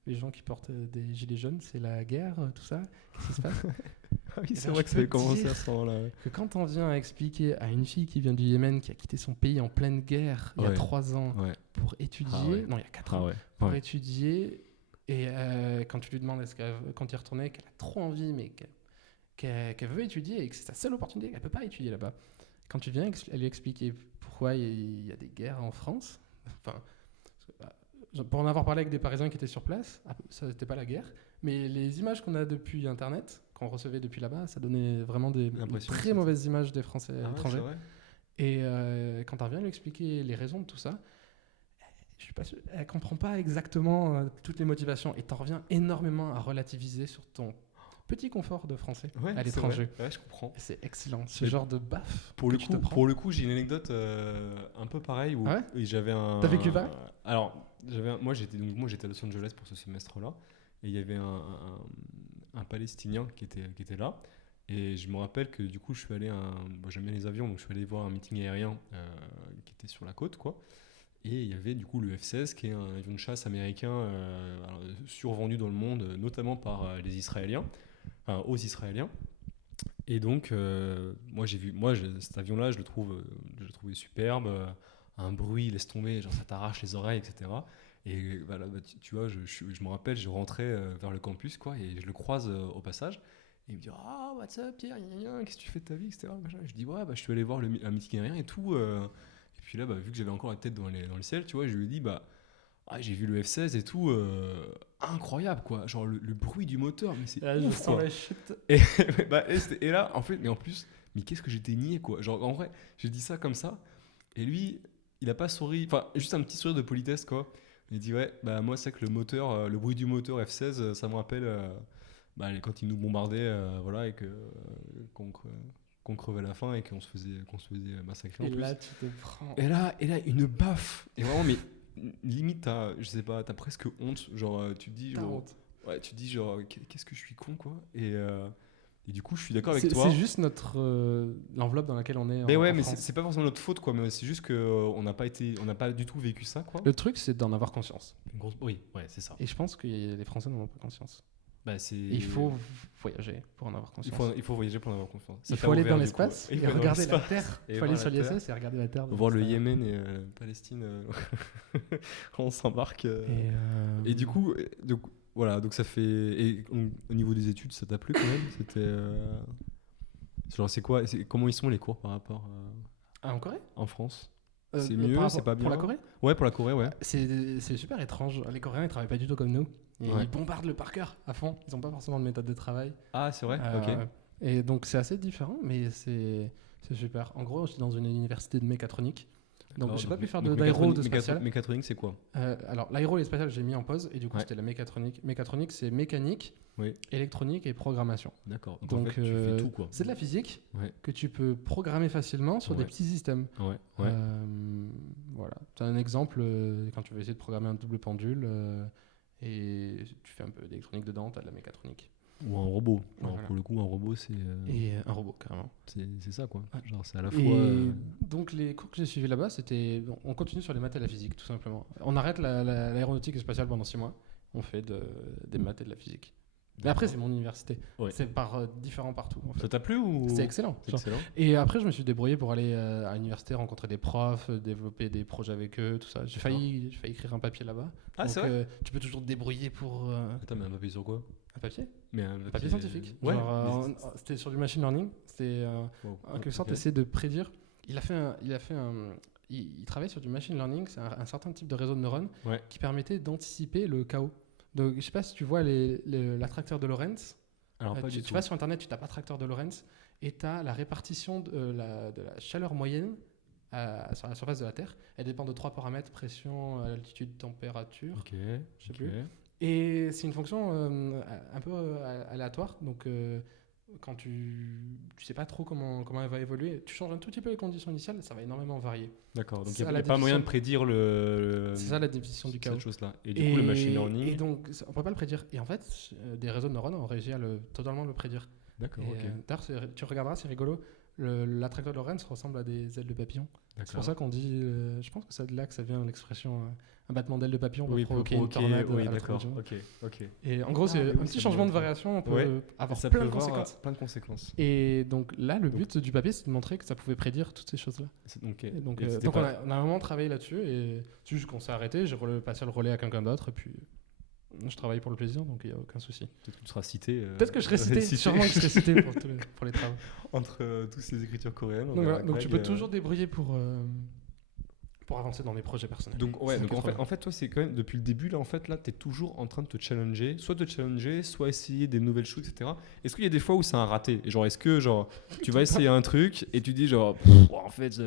les gens qui portent des gilets jaunes? C'est la guerre, tout ça? Qu'est-ce qui se passe? Ah oui, Eh c'est ben, vrai je que ça peux avait te commencé dire à ce moment-là. Ouais. Que quand on vient à expliquer à une fille qui vient du Yémen, qui a quitté son pays en pleine guerre il y a Ouais. 3 ans Ouais. pour étudier, Ah ouais. non, il y a 4 Ah ans, ouais. pour Ouais. étudier. Et quand tu lui demandes quand il est retourné, qu'elle a trop envie, mais qu'elle veut étudier et que c'est sa seule opportunité, qu'elle ne peut pas étudier là-bas. Quand tu viens lui expliquer pourquoi il y a des guerres en France, enfin, pour en avoir parlé avec des Parisiens qui étaient sur place, ça n'était pas la guerre, mais les images qu'on a depuis Internet, qu'on recevait depuis là-bas, ça donnait vraiment des L'impression que très c'est- mauvaises images des Français Ah ouais, étrangers. c'est vrai. Et quand on vient lui expliquer les raisons de tout ça, je suis pas sûr, elle comprend pas exactement toutes les motivations et t'en reviens énormément à relativiser sur ton petit confort de français Ouais, à c'est l'étranger. vrai. Ouais, je comprends. Et c'est excellent, ce Mais genre de baffe Pour que le tu coup, te prends. pour le coup, j'ai une anecdote un peu pareille où Ah ouais où j'avais un. T'as vécu pareil Alors, moi j'étais à Los Angeles pour ce semestre-là et il y avait un Palestinien qui était là et je me rappelle que du coup je suis allé j'aime bien les avions donc je suis allé voir un meeting aérien qui était sur la côte quoi Et il y avait du coup le F-16 qui est un avion de chasse américain alors, survendu dans le monde, notamment par les Israéliens, enfin, aux Israéliens. Et donc, cet avion-là, je le trouvais superbe. Un bruit, laisse tomber, genre ça t'arrache les oreilles, etc. Et voilà, bah, tu vois, je me rappelle, je rentrais vers le campus, quoi, et je le croise au passage. Et il me dit, ah, what's up, Pierre, qu'est-ce que tu fais de ta vie, etc. Machin. Et je dis, ouais, bah, je suis allé voir un meeting aérien et tout. Et puis là, bah, vu que j'avais encore la tête dans le ciel, tu vois, je lui ai dit, bah, ah, j'ai vu le F-16 et tout, incroyable, quoi. Genre le bruit du moteur, mais c'est Là, je ouf, sens quoi. la chute. Et, et là, en fait, mais en plus, mais qu'est-ce que j'étais niais, quoi. Genre, en vrai, j'ai dit ça comme ça, et lui, il a pas souri, enfin, juste un petit sourire de politesse, quoi. Il dit, ouais, bah, moi, c'est que le moteur, le bruit du moteur F-16, ça me rappelle bah, quand ils nous bombardaient, voilà, et qu'on crevait à la fin et qu'on se faisait massacrer en Et plus. là, tu te prends. Et là, une baffe. Et vraiment, mais limite, je sais pas, t'as presque honte. Genre, tu te dis, T'as genre, honte. ouais, tu te dis, genre, qu'est-ce que je suis con, quoi. Et du coup, je suis d'accord avec C'est toi. c'est juste l'enveloppe dans laquelle on est Mais en, ouais, en mais France. c'est pas forcément notre faute, quoi. Mais c'est juste que on n'a pas du tout vécu ça, quoi. Le truc, c'est d'en avoir conscience. Oui, ouais, c'est ça. Et je pense que les Français n'en ont pas conscience. Bah, Et il faut voyager pour en avoir il conscience. faut voyager pour en avoir confiance. Ça Il t'a faut aller ouvert, dans du coup. l'espace Il et faut aller dans regarder la l'espace. Terre. Et Il faut aller voir sur la Terre. l'ISS et regarder la Terre. de Voir le l'extérieur. Yémen et Palestine. On s'embarque. Et Et du coup, voilà, donc ça fait. Et au niveau des études, ça t'a plu quand même? C'était. Genre, comment ils sont les cours par rapport en Corée en France? Euh, C'est par mieux, rapport- c'est pas bien? Pour la Corée Ouais, pour la Corée, ouais. C'est super étrange. Les Coréens, ils travaillent pas du tout comme nous. Ouais. Ils bombardent le par cœur à fond. Ils ont pas forcément de méthode de travail. Ah, c'est vrai? Ok. Et donc, c'est assez différent, mais c'est super. En gros, je suis dans une université de mécatronique. Donc, D'accord, j'ai pas pu faire donc d'aéro ou de spatial. Mécatronique, c'est quoi? Alors, l'aéro et le spatial, j'ai mis en pause. Et du coup, Ouais. c'était la mécatronique. Mécatronique, c'est mécanique, Oui. électronique et programmation. D'accord. Donc, Donc, en fait, tu fais tout, quoi. c'est de la physique Ouais. que tu peux programmer facilement sur des Ouais. petits systèmes. Ouais. Ouais. Voilà. Tu as un exemple quand tu veux essayer de programmer un double pendule et tu fais un peu d'électronique dedans, tu as de la mécatronique. Ou un robot. Genre, Voilà. pour le coup, un robot, c'est Et un robot, carrément. c'est ça, quoi. Ouais. Genre, c'est à la fois. Et donc, les cours que j'ai suivis là-bas, c'était. On continue sur les maths et la physique, tout simplement. On arrête l'aéronautique et spatiale pendant 6 mois. On fait des maths et de la physique. Mais après, c'est mon université. Ouais. C'est différent partout. En fait. Ça t'a plu ou? C'était excellent. C'est Genre. excellent. Et après, je me suis débrouillé pour aller à l'université, rencontrer des profs, développer des projets avec eux, tout ça. J'ai failli écrire un papier là-bas. Ah, Donc, c'est vrai? tu peux toujours te débrouiller pour Attends, mais un papier sur quoi? un papier. Mais Un papier scientifique. Ouais. Genre, c'était sur du machine learning. C'était Wow. en quelque sorte Ok. essayer de prédire. Il travaille sur du machine learning, c'est un certain type de réseau de neurones Ouais. qui permettait d'anticiper le chaos. Donc, je sais pas si tu vois l'attracteur de Lorentz. Alors, pas du Tu tout. vas sur internet, tu tapes attracteur de Lorentz et tu as la répartition de la chaleur moyenne sur la surface de la Terre. Elle dépend de 3 paramètres: pression, altitude, température. Ok. Je sais Ok. plus. Et c'est une fonction un peu aléatoire. Donc, quand tu sais pas trop comment elle va évoluer, tu changes un tout petit peu les conditions initiales, ça va énormément varier. D'accord. Donc, C'est il ça, n'y a la pas moyen de définition. prédire le. C'est ça la définition du chaos. Cette chose-là. Et du coup, le machine learning. Et donc, on peut pas le prédire. Et en fait, des réseaux de neurones ont réussi à totalement le prédire. D'accord, Et, ok. d'ailleurs, tu regarderas, c'est rigolo. L'attracteur de Lorentz ressemble à des ailes de papillon. C'est D'accord. pour ça qu'on dit, je pense que c'est de là que ça vient l'expression un battement d'ailes de papillon peut Oui, provoquer une tornade. oui, à l'autre d'accord. bout du monde. Ok. Et en gros, c'est mais un oui, petit ça changement me de variation, on peut Ouais. avoir Ça plein peut de avoir conséquences. plein de conséquences. Et donc là, le but du papier, c'est de montrer que ça pouvait prédire toutes ces choses-là. Ok. Et donc, Et c'était donc pas- on a vraiment travaillé là-dessus et c'est juste qu'on s'est arrêté, j'ai passé le relais à quelqu'un d'autre et puis je travaille pour le plaisir, donc il n'y a aucun souci. Peut-être que tu seras cité. Peut-être que je serai cité, sûrement que je serai cité pour les travaux. Entre toutes ces écritures coréennes. Donc, voilà, donc tu peux toujours débrouiller pour avancer dans les projets personnels. Donc, ouais, C'est donc que trop bien. en fait, toi, c'est quand même depuis le début, là, en fait, là, t'es toujours en train de te challenger, soit essayer des nouvelles choses, etc. Est-ce qu'il y a des fois où c'est un raté? Genre, est-ce que, genre, tu vas essayer un truc et tu dis, genre, en fait,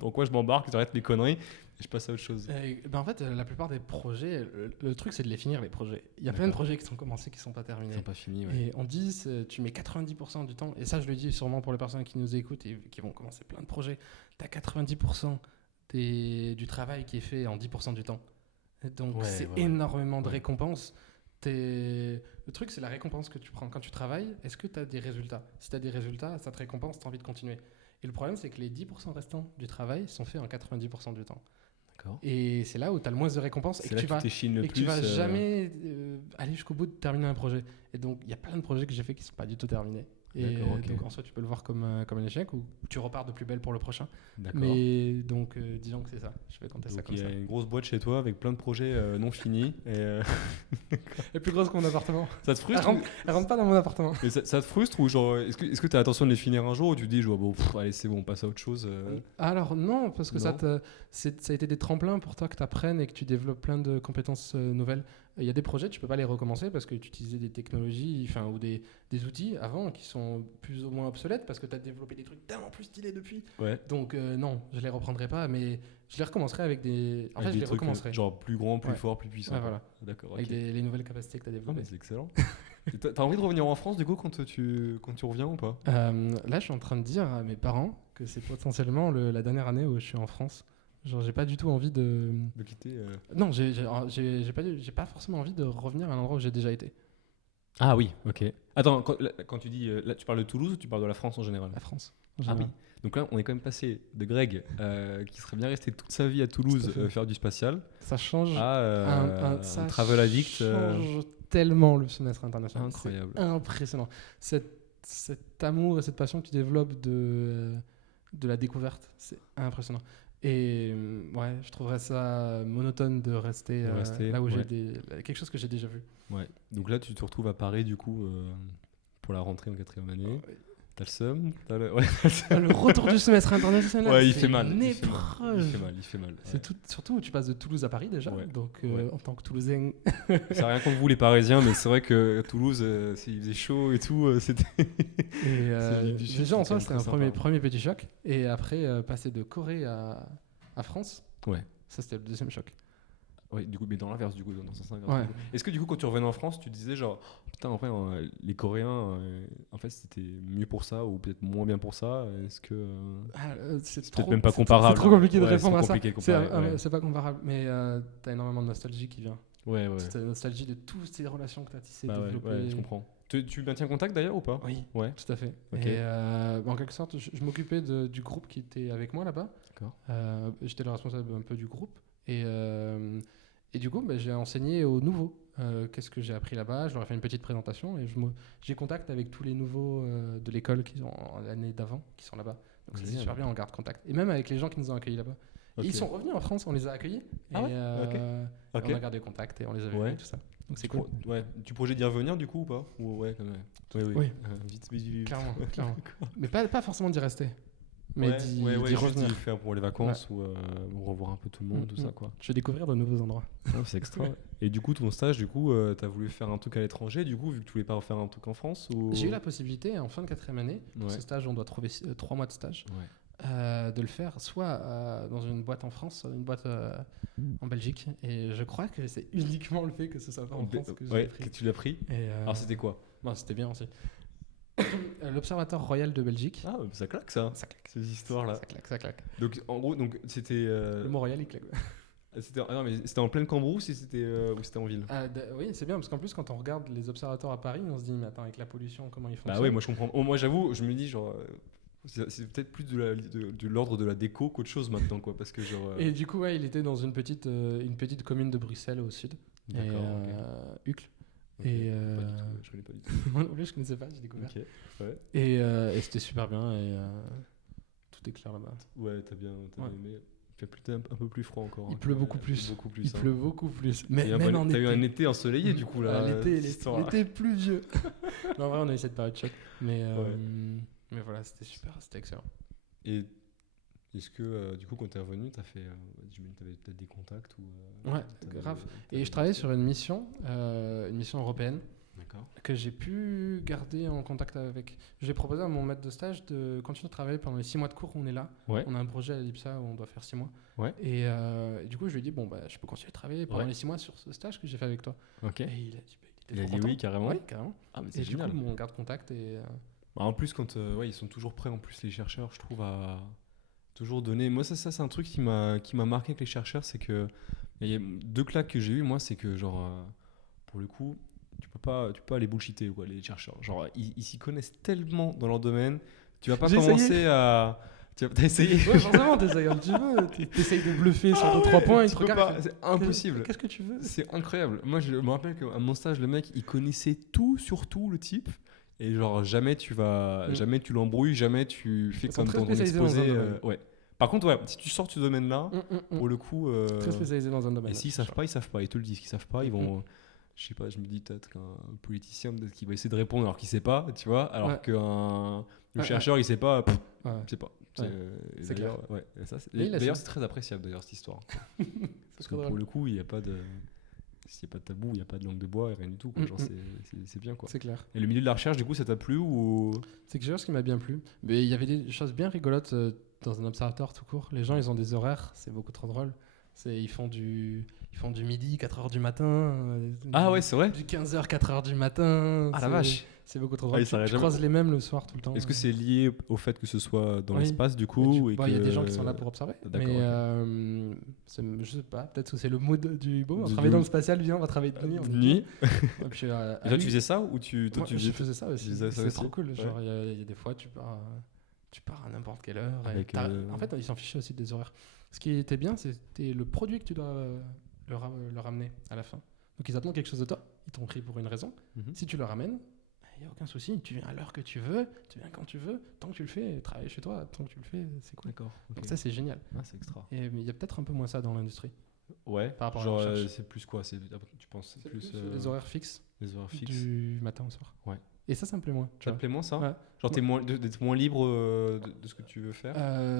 dans quoi je m'embarque, j'arrête mes conneries et je passe à autre chose. En fait, la plupart des projets, le truc, c'est de les finir, les projets. Il y a plein de D'accord. projets qui sont commencés, qui ne sont pas terminés. Ils sont pas finis, ouais. Et on dit, tu mets 90% du temps, et ça je le dis sûrement pour les personnes qui nous écoutent et qui vont commencer plein de projets, tu as 90% du travail qui est fait en 10% du temps. Et donc Ouais, c'est ouais, ouais. énormément de Ouais. récompenses. Le truc, c'est la récompense que tu prends quand tu travailles. Est-ce que tu as des résultats? Si tu as des résultats, ça te récompense, tu as envie de continuer. Et le problème, c'est que les 10% restants du travail sont faits en 90% du temps. D'accord. Et c'est là où tu as le moins de récompenses et C'est que là tu que tu vas t'échines le et que plus. tu vas jamais aller jusqu'au bout de terminer un projet. Et donc, il y a plein de projets que j'ai fait qui ne sont pas du tout terminés. Et D'accord, ok. donc, en soi, tu peux le voir comme un échec ou tu repars de plus belle pour le prochain. D'accord. Mais donc, disons que c'est ça. Je vais compter ça Donc comme il y ça. a une grosse boîte chez toi avec plein de projets non finis. Et, Elle est plus grosse que mon appartement. ça te Elle frustre rentre, elle rentre pas dans mon appartement. Mais ça te frustre ou genre est-ce que tu as l'intention de les finir un jour ou tu te dis genre bon allez c'est bon on passe à autre chose Alors non, parce que Non. ça a été des tremplins pour toi que tu apprennes et que tu développes plein de compétences nouvelles. Il y a des projets, tu peux pas les recommencer parce que tu utilisais des technologies ou des outils avant qui sont plus ou moins obsolètes parce que tu as développé des trucs tellement plus stylés depuis. Ouais. Donc non, je les reprendrai pas, mais je les recommencerai avec des... En Avec fait, je des les trucs recommencerai genre plus grand, plus Ouais. fort, plus puissant. Ouais, quoi. voilà. D'accord. avec Ok. les nouvelles capacités que tu as Ah, développées. mais c'est excellent. Et t'as envie de revenir en France du coup quand tu reviens ou pas Là, je suis en train de dire à mes parents que c'est potentiellement la dernière année où je suis en France. Genre, j'ai pas du tout envie de... de quitter Non, j'ai pas forcément envie de revenir à un endroit où j'ai déjà été. Ah oui, ok. Attends, quand tu dis là tu parles de Toulouse ou tu parles de la France en général La France. Ah en oui. général. Donc là on est quand même passé de Greg qui serait bien resté toute sa vie à Toulouse Tout à fait. faire du spatial Ça change. à Ça un travel addict change tellement le semestre international. incroyable. C'est impressionnant. Cet amour et cette passion que tu développes de la découverte, c'est impressionnant. Et ouais, je trouverais ça monotone de rester, là où ouais. quelque chose que j'ai déjà vu. Ouais. Donc là, tu te retrouves à Paris, du coup, pour la rentrée en 4e année. T'as le seum ouais. Le retour du semestre international, Ouais, il c'est fait mal. une Il fait mal. épreuve. Il fait mal. C'est tout, surtout tu passes de Toulouse à Paris déjà, Ouais. donc Ouais. en tant que Toulousain, C'est rien contre vous, les Parisiens, mais c'est vrai que Toulouse, il faisait chaud et tout. C'était. et Ville du Sud, déjà en c'est soi quand c'était même un très sympa. premier petit choc, et après passer de Corée à France, Ouais. ça c'était le deuxième choc. Ouais, du coup, mais dans l'inverse, du coup, dans le sens inverse. Ouais. Du coup. Est-ce que du coup, quand tu revenais en France, tu disais genre, putain, en vrai, les Coréens, en fait, c'était mieux pour ça ou peut-être moins bien pour ça Est-ce que C'est peut-être même pas comparable, C'est trop compliqué de hein. Ouais, répondre c'est à ça. compliqué de C'est comparer, ouais. c'est pas comparable, mais t'as énormément de nostalgie qui vient. Ouais, ouais. C'est la nostalgie de toutes ces relations que t'as tissées, Bah ouais, développées. ouais, je comprends. Tu maintiens contact d'ailleurs ou pas Oui, Ouais. tout à fait. Ok. Et en quelque sorte, je m'occupais du groupe qui était avec moi là-bas. D'accord. J'étais le responsable un peu du groupe. Et du coup, j'ai enseigné aux nouveaux. Qu'est-ce que j'ai appris là-bas? Je leur ai fait une petite présentation et j'ai contact avec tous les nouveaux de l'école qui sont l'année d'avant, qui sont là-bas. Donc c'est Génial. super bien, on garde contact. Et même avec les gens qui nous ont accueillis là-bas. Ok. Et ils sont revenus en France, on les a accueillis. Ah et ouais Ok. Ok. on a gardé contact et on les a vus Ouais. et tout ça. Donc c'est cool. Ouais. Tu projettes d'y revenir du coup ou pas Ou ouais, quand même. Oui, oui. Oui. Vite. Clairement, clairement. Mais pas forcément d'y rester. Mais Ouais, d'y juste revenir. d'y faire pour les vacances ou revoir un peu tout le monde, tout ça quoi. Je vais découvrir de nouveaux endroits. Ouais, c'est extra. Et du coup, ton stage, t'as voulu faire un truc à l'étranger, du coup, vu que tu voulais pas refaire un truc en France ou... J'ai eu la possibilité en fin de 4e année, pour Ouais. ce stage on doit trouver 3 mois de stage, Ouais. de le faire soit dans une boîte en France, soit une boîte en Belgique. Et je crois que c'est uniquement le fait que ce soit pas en France que j'ai Ouais, pris. que tu l'as pris. Et, Alors c'était quoi non, c'était bien aussi. L'Observatoire Royal de Belgique. Ah, ça claque ça, Ça claque. ces histoires-là. Ça claque, ça claque. Donc en gros, c'était... Le mot royal, il claque. non, mais c'était en pleine Cambrousse ou c'était en ville Oui, c'est bien, parce qu'en plus, quand on regarde les observatoires à Paris, on se dit, mais attends, avec la pollution, comment ils font Bah oui, moi je comprends. Oh, moi j'avoue, je me dis genre... c'est peut-être plus de l'ordre de la déco qu'autre chose maintenant, quoi, parce que genre... Et du coup, ouais, il était dans une petite commune de Bruxelles au sud. D'accord, Et, Uccle. ok. Et Pas du tout, je connais pas du tout. moi non plus, je connaissais pas, j'ai découvert. Ok, ouais. Et c'était super bien et tout est clair là-bas. Ouais, t'as bien Ouais. aimé. Il fait peut-être un peu plus froid encore. Il hein, pleut que- beaucoup plus. Beaucoup plus. Il hein. pleut beaucoup plus. Et Mais un même bon- en T'as été. eu un été ensoleillé du coup là. cette histoire-là. L'été pluvieux. Non, en vrai, on a eu cette période choc. Mais voilà, c'était super, c'était excellent. Et est-ce que du coup quand t'es revenu, t'as fait, j'imagine t'avais peut-être des contacts ou Ouais, grave. Et je travaillais sur une mission européenne D'accord. que j'ai pu garder en contact avec. J'ai proposé à mon maître de stage de continuer de travailler pendant les 6 mois de cours où on est là. Ouais. On a un projet à l'IPSA où on doit faire 6 mois. Ouais. Et du coup, je lui ai dit, bon, je peux continuer de travailler pendant Ouais. les 6 mois sur ce stage que j'ai fait avec toi. Ok. Et il a dit, il Il était a trop dit content. oui carrément. Oui, carrément. Ah mais Et c'est du coup, génial. on garde contact et. Bah, en plus quand ils sont toujours prêts en plus les chercheurs, je trouve à toujours donner. Moi ça c'est un truc qui m'a marqué avec les chercheurs, c'est que il y a 2 claques que j'ai eu moi, c'est que genre pour le coup tu peux pas les bullshiter quoi, les chercheurs. Genre ils s'y connaissent tellement dans leur domaine, tu vas pas J'ai commencer essayé. à T'as essayé? Ouais, forcément, t'essayes un petit peu. T'essayes de bluffer sur 2-3 points, il te tu peux regarde. pas, c'est impossible. Qu'est-ce que tu veux? C'est incroyable. Moi, je me rappelle qu'à mon stage, le mec, il connaissait tout sur tout, le type. Et genre, jamais jamais tu l'embrouilles, jamais tu fais Ils sont comme très dans ton spécialisés dans un exposé. domaine. Ouais. Par contre, ouais, si tu sors de ce domaine-là, pour le coup. Très spécialisé dans un domaine. Et s'ils savent pas, ils savent pas. Ils te le disent qu'ils savent pas. Ils vont. Je sais pas, je me dis peut-être qu'un politicien, peut-être qu'il va essayer de répondre alors qu'il sait pas, tu vois. Alors Ouais. qu'un Ouais, chercheur, il sait pas. Ouais. Il sait pas. Ouais. Et C'est d'ailleurs, ouais, et ça, Mais il a d'ailleurs, su. c'est très appréciable d'ailleurs cette histoire. Parce que trop pour drôle. le coup, il n'y a pas de. S'il n'y a pas de tabou, il n'y a pas de langue de bois et rien du tout. Quoi. Genre, c'est bien quoi. C'est clair. Et le milieu de la recherche, du coup, ça t'a plu ou. C'est quelque chose qui m'a bien plu. Mais il y avait des choses bien rigolotes dans un observatoire tout court. Les gens, ils ont des horaires, c'est beaucoup trop drôle. Ils font du midi, 4h du matin. Ah ouais, c'est vrai. Du 15h, 4h du matin. Ah la vache. C'est beaucoup trop Ah, drôle. il s'arrête Tu jamais. croises les mêmes le soir tout le temps. Est-ce que c'est lié au fait que ce soit dans Oui. l'espace, du Et coup il y a des gens qui sont là pour observer. D'accord, Mais ok. je sais pas, peut-être que c'est le mood du beau. On Du- travaille dans le spatial, viens, on va travailler de nuit. De nuit. Et puis, à Et toi, tu lui- faisais ça ou tu. Toi, Moi, tu je faisais. faisais ça aussi. faisais ça C'est aussi. trop cool. Ouais. Genre, il y a des fois, tu pars à n'importe quelle heure. Et Avec, En fait, ils s'en fichaient aussi des horaires. Ce qui était bien, c'était le produit que tu dois leur amener à la fin. Donc, ils attendent quelque chose de toi. Ils t'ont pris pour une raison. Mhm. Si tu le ramènes, il n'y a aucun souci. Tu viens à l'heure que tu veux, tu viens quand tu veux. Tant que tu le fais, travaille chez toi. Tant que tu le fais, c'est cool. D'accord. ok. Donc, ça, c'est génial. Ah, c'est extra. Mais il y a peut-être un peu moins ça dans l'industrie. Ouais. Par rapport à genre, la recherche. c'est plus quoi tu penses C'est plus les horaires fixes les horaires fixes. du matin au soir. Ouais. Et ça me plaît moins. tu Ça te vois. plaît moins ça? Ouais. Genre d'être moins libre de ce que tu veux faire?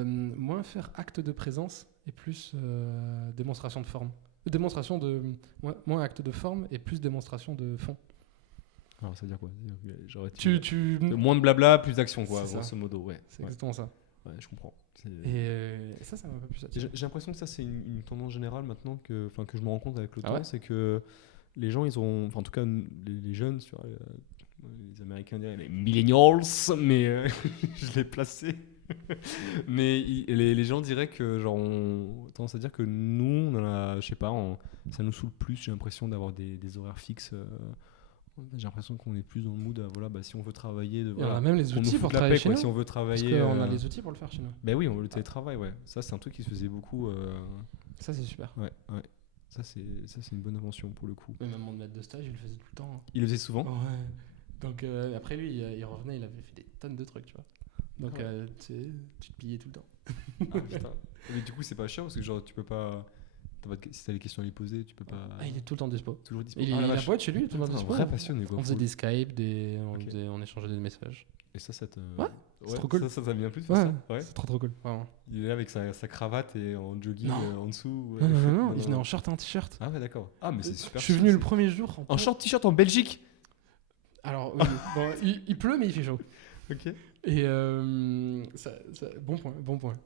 Moins faire acte de présence et plus démonstration de forme. Moins acte de forme et plus démonstration de fond. Alors ça veut dire quoi? J'aurais Tu... moins de blabla, plus d'action quoi, C'est ça. grosso modo, ouais. C'est Ouais, exactement ça. ouais, je comprends. Et ça m'a un peu plus attiré. J'ai l'impression que ça c'est une tendance générale maintenant que je me rends compte avec le Ah temps, ouais c'est que les gens ils ont, enfin, en tout cas les jeunes, tu vois, les Américains diraient les millennials, mais je l'ai placé. Mais les gens diraient que genre on tendance à dire que nous on en a, je sais pas, ça nous saoule plus. J'ai l'impression d'avoir des horaires fixes. J'ai l'impression qu'on est plus dans le mood. Voilà, bah, si on veut travailler, Et on a même les qu'on nous outils fout pour de la travailler paix, chez quoi. nous. Si on veut Parce travailler, qu'on a les outils pour le faire chez nous. ben oui, on veut le télétravail, ouais. Ça c'est un truc qui se faisait beaucoup. Ça, c'est super. Ouais. Ça c'est une bonne invention pour le coup. Mais même mon maître de stage, il le faisait tout le temps. Il le faisait souvent. Ouais. Donc après lui, il revenait, il avait fait des tonnes de trucs, tu vois. Donc tu te pillais tout le temps. Ah, putain. Mais du coup, c'est pas chiant parce que genre tu peux pas. Si t'as des questions à lui poser, tu peux pas. Ah, il est tout le temps dispo. Toujours dispo. Il Ah, la a vache. boîte chez lui, il est tout le temps Putain, un dispo. vrai passionné quoi. On faisait cool. des Skype, Ok. on échangeait des messages. Et ça te. Ouais, c'est trop cool. Ça t'a bien plu de faire Ouais, ça? Ouais. c'est trop cool. Vraiment. Il est là avec sa cravate et en jogging Non. en dessous. Non, il venait en short et en t-shirt. Ah ouais, d'accord. Ah, mais c'est super. Je suis venu le premier jour en short t-shirt en Belgique. Alors, oui, bon, il pleut, mais il fait chaud. Ok. Et bon point.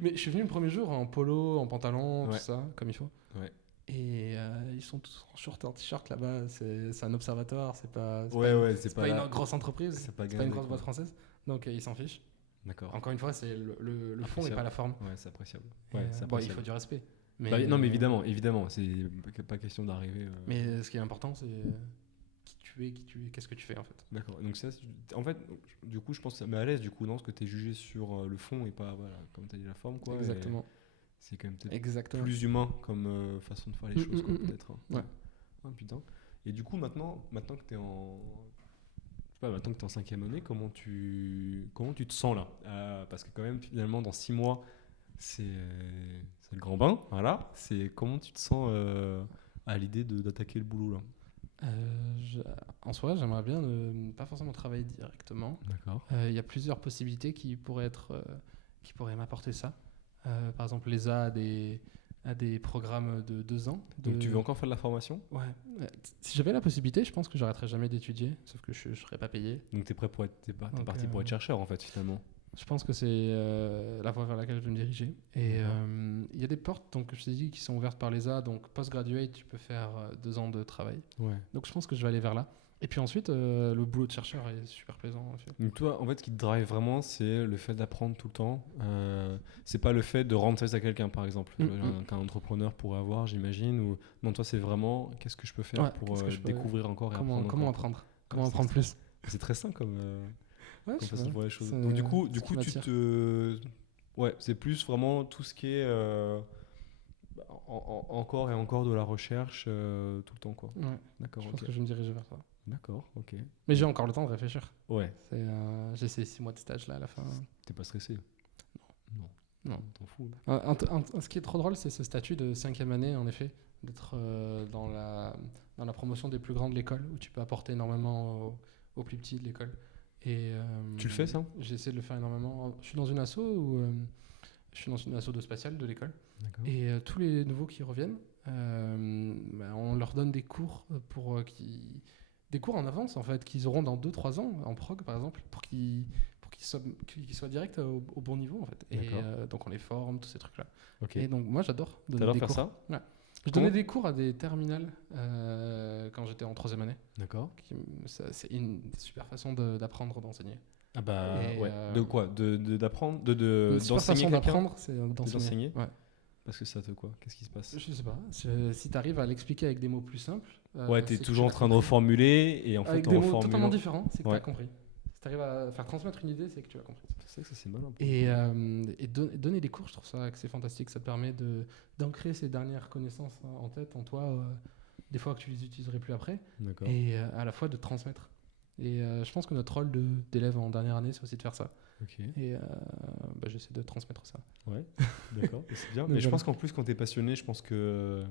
Mais je suis venu le premier jour en polo, en pantalon, Ouais. tout ça, comme il faut. Ouais. Et ils sont tous en short et en t-shirt là-bas. C'est un observatoire, c'est pas C'est pas là- une grosse entreprise, c'est pas c'est pas gagné, une grosse quoi. boîte française. Donc ils s'en fichent. D'accord. Encore une fois, c'est le fond et Appréciable. pas la forme. Ouais, c'est appréciable. Et, Ouais, c'est bon, il appréciable. faut du respect. Bah, non, mais évidemment, c'est pas question d'arriver. Mais ce qui est important, c'est qui tu es, qu'est-ce que tu fais en fait. D'accord. Donc ça, en fait, du coup, je pense que ça met à l'aise du coup, non, parce que t'es jugé sur le fond et pas, voilà, comme t'as dit la forme, quoi. Exactement. Et c'est quand même peut-être Exactement. plus humain comme façon de faire les choses, quoi, peut-être. Hein. Ouais. Ah, putain. Et du coup, maintenant que t'es en, je sais pas, maintenant que t'es en 5e année, comment tu te sens là? Parce que quand même, finalement, dans 6 mois, c'est le grand bain, voilà. C'est comment tu te sens à l'idée d'attaquer le boulot là? En soi, j'aimerais bien ne pas forcément travailler directement. D'accord. Il y a plusieurs possibilités qui pourraient m'apporter ça. Par exemple, l'ESA a des programmes de 2 ans. Donc tu veux encore faire de la formation? Ouais. Si j'avais la possibilité, je pense que j'arrêterais jamais d'étudier, sauf que je serais pas payé. Donc t'es prêt pour être, t'es Donc, parti pour être chercheur en fait finalement. Je pense que c'est la voie vers laquelle je vais me diriger. Et il y a des portes, donc je t'ai dit, qui sont ouvertes par l'ESA. Donc postgraduate, tu peux faire 2 ans de travail. Ouais. Donc je pense que je vais aller vers là. Et puis ensuite, le boulot de chercheur est super plaisant aussi. Donc toi, en fait, ce qui te drive vraiment, c'est le fait d'apprendre tout le temps. C'est pas le fait de rendre service à quelqu'un, par exemple, qu'un entrepreneur pourrait avoir, j'imagine. Ou non, toi, c'est vraiment qu'est-ce que je peux faire Ouais, pour qu'est-ce que je peux- découvrir encore et Comment apprendre encore. apprendre Comment Ouais, apprendre plus C'est très sain comme. Ouais, Comme je sais façon de pas. voir les choses. C'est- Donc du coup, c'est ce qui tu m'attire. te... Ouais, c'est plus vraiment tout ce qui est encore et encore de la recherche tout le temps, quoi. Ouais, D'accord, je pense ok. que je vais me diriger vers ça. D'accord, ok. Mais j'ai encore le temps de réfléchir. Ouais, J'ai ces 6 mois de stage là à la fin. t'es pas stressé? Non. Non. T'en fous. Ce qui est trop drôle, c'est ce statut de 5e année, en effet, d'être dans la promotion des plus grands de l'école, où tu peux apporter énormément aux plus petits de l'école. Et, Tu le fais, ça? j'ai essayé de le faire énormément. Je suis dans une asso je suis dans une asso de spatial de l'école. D'accord. Et tous les nouveaux qui reviennent, on leur donne des cours des cours en avance en fait, qu'ils auront dans 2-3 ans en prog par exemple, pour qu'ils soient directs au bon niveau en fait. Et D'accord. donc on les forme, tous ces trucs-là. Ok. Et donc moi j'adore donner T'adores des faire cours. ça? Ouais. Je Comment donnais des cours à des terminales quand j'étais en 3e année. D'accord. C'est une super façon d'apprendre, d'enseigner. Ah bah Et, ouais. De quoi? D'apprendre? Une super D'enseigner façon quelqu'un? d'apprendre, c'est d'enseigner. D'enseigner? Ouais. Parce que ça te quoi? Qu'est-ce qui se passe? Je sais pas. Si tu arrives à l'expliquer avec des mots plus simples. Ouais, t'es c'est que toujours en tu l'as train de compris. reformuler et en fait Avec en des mots totalement reformulant. différents, c'est que tu Ouais. as compris. Si tu arrives à faire transmettre une idée, c'est que tu l'as compris. C'est vrai que ça c'est malin. Et donner des cours, je trouve ça que c'est fantastique. Ça te permet d'ancrer ces dernières connaissances en tête, en toi, des fois que tu les utiliserais plus après, D'accord. et à la fois de transmettre. Et je pense que notre rôle d'élève en dernière année, c'est aussi de faire ça. Ok. Et j'essaie de transmettre ça. Ouais. D'accord. C'est bien. Donc, Mais je voilà. pense qu'en plus quand t'es passionné, je pense que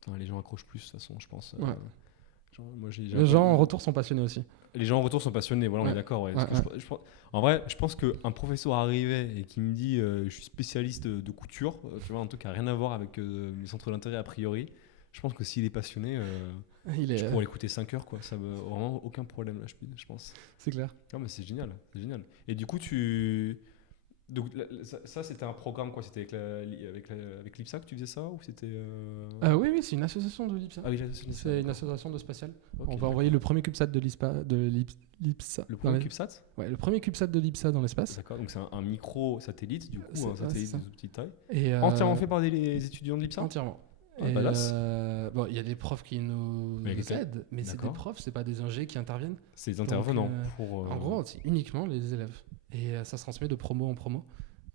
putain, les gens accrochent plus de toute façon. Je pense. Ouais. Genre, moi, j'ai Les gens en retour sont passionnés aussi. Les gens en retour sont passionnés, voilà, on Ouais. est d'accord. Ouais. Ouais, Parce que en vrai, je pense qu'un professeur arrivait et qui me dit je suis spécialiste de couture, tu vois, un truc qui n'a rien à voir avec mes centres d'intérêt a priori, je pense que s'il est passionné, je pourrais l'écouter 5 heures, quoi. Ça veut vraiment aucun problème, là, je pense. C'est clair. Non, mais c'est génial, c'est génial. Et du coup, donc, ça c'était un programme, quoi. C'était avec l'IPSA que tu faisais ça ou c'était. Oui, c'est une association de l'IPSA. Ah oui, c'est C'est une association de spatial. Ok, On va d'accord. envoyer le premier CubeSat de l'IPSA. Le dans premier les- CubeSat. Ouais, le premier CubeSat de l'IPSA dans l'espace. D'accord, donc c'est un micro-satellite, du coup, C'est- un ouais, satellite c'est ça. de petite taille. Et, Entièrement fait par des étudiants de l'IPSA. Entièrement. Ah, Et, badass. il y a des profs qui nous Mais quelqu'un- aident, mais c'est des D'accord. profs, c'est pas des ingés qui interviennent. C'est des intervenants Donc, pour. En gros, c'est uniquement les élèves. Et ça se transmet de promo en promo.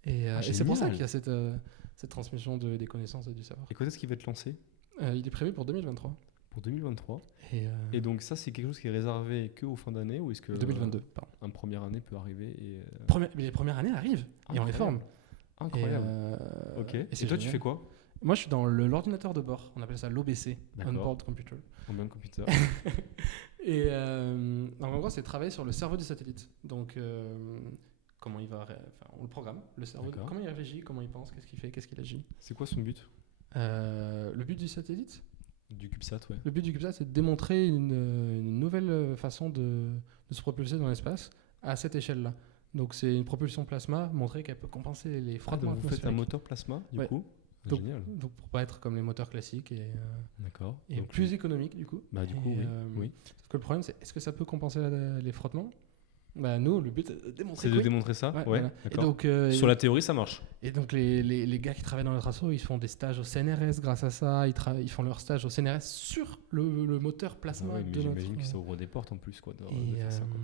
Et Ah, c'est pour ça génial. qu'il y a cette transmission des connaissances et du savoir. Et quand est-ce qu'il va être lancé? Il est prévu pour 2023. Pour 2023. Et, Et donc ça, c'est quelque chose qui est réservé que aux fins d'année ou est-ce que 2022, pardon. un première année peut arriver et Mais les premières années arrivent et on les Incroyable. forme. incroyable. Et, Ok. Et c'est toi, tu génial. fais quoi? Moi, je suis dans l'ordinateur de bord. On appelle ça l'OBC, D'accord. On-Board Computer. Combien de computers? Et en gros, c'est travailler sur le cerveau du satellite. Donc, comment il va, on le programme, le cerveau, D'accord. comment il réfléchit, comment il pense, qu'est-ce qu'il fait, qu'est-ce qu'il agit. C'est quoi son but? Le but du satellite, Du CubeSat, ouais. le but du CubeSat, c'est de démontrer une nouvelle façon de se propulser dans l'espace à cette échelle-là. Donc, c'est une propulsion plasma, montrer qu'elle peut compenser les Ah, frottements donc vous faites un atmosphériques. moteur plasma, du Ouais. coup? Donc, Génial. donc, pour pas être comme les moteurs classiques D'accord. et Donc, plus économique, du coup. Bah, du coup, Et, oui. Oui. Sauf que le problème, c'est est-ce que ça peut compenser les frottements? Bah, nous, le but, c'est de démontrer C'est que de oui. démontrer ça? Ouais, Ouais, voilà. Et d'accord. donc, Sur la théorie, ça marche. et donc les gars qui travaillent dans notre asso, ils font des stages au CNRS grâce à ça. Ils font leur stage au CNRS sur le moteur Ah plasma ouais, de mais notre. j'imagine que ça ouvre des portes en plus, quoi, de Et, faire ça, quoi.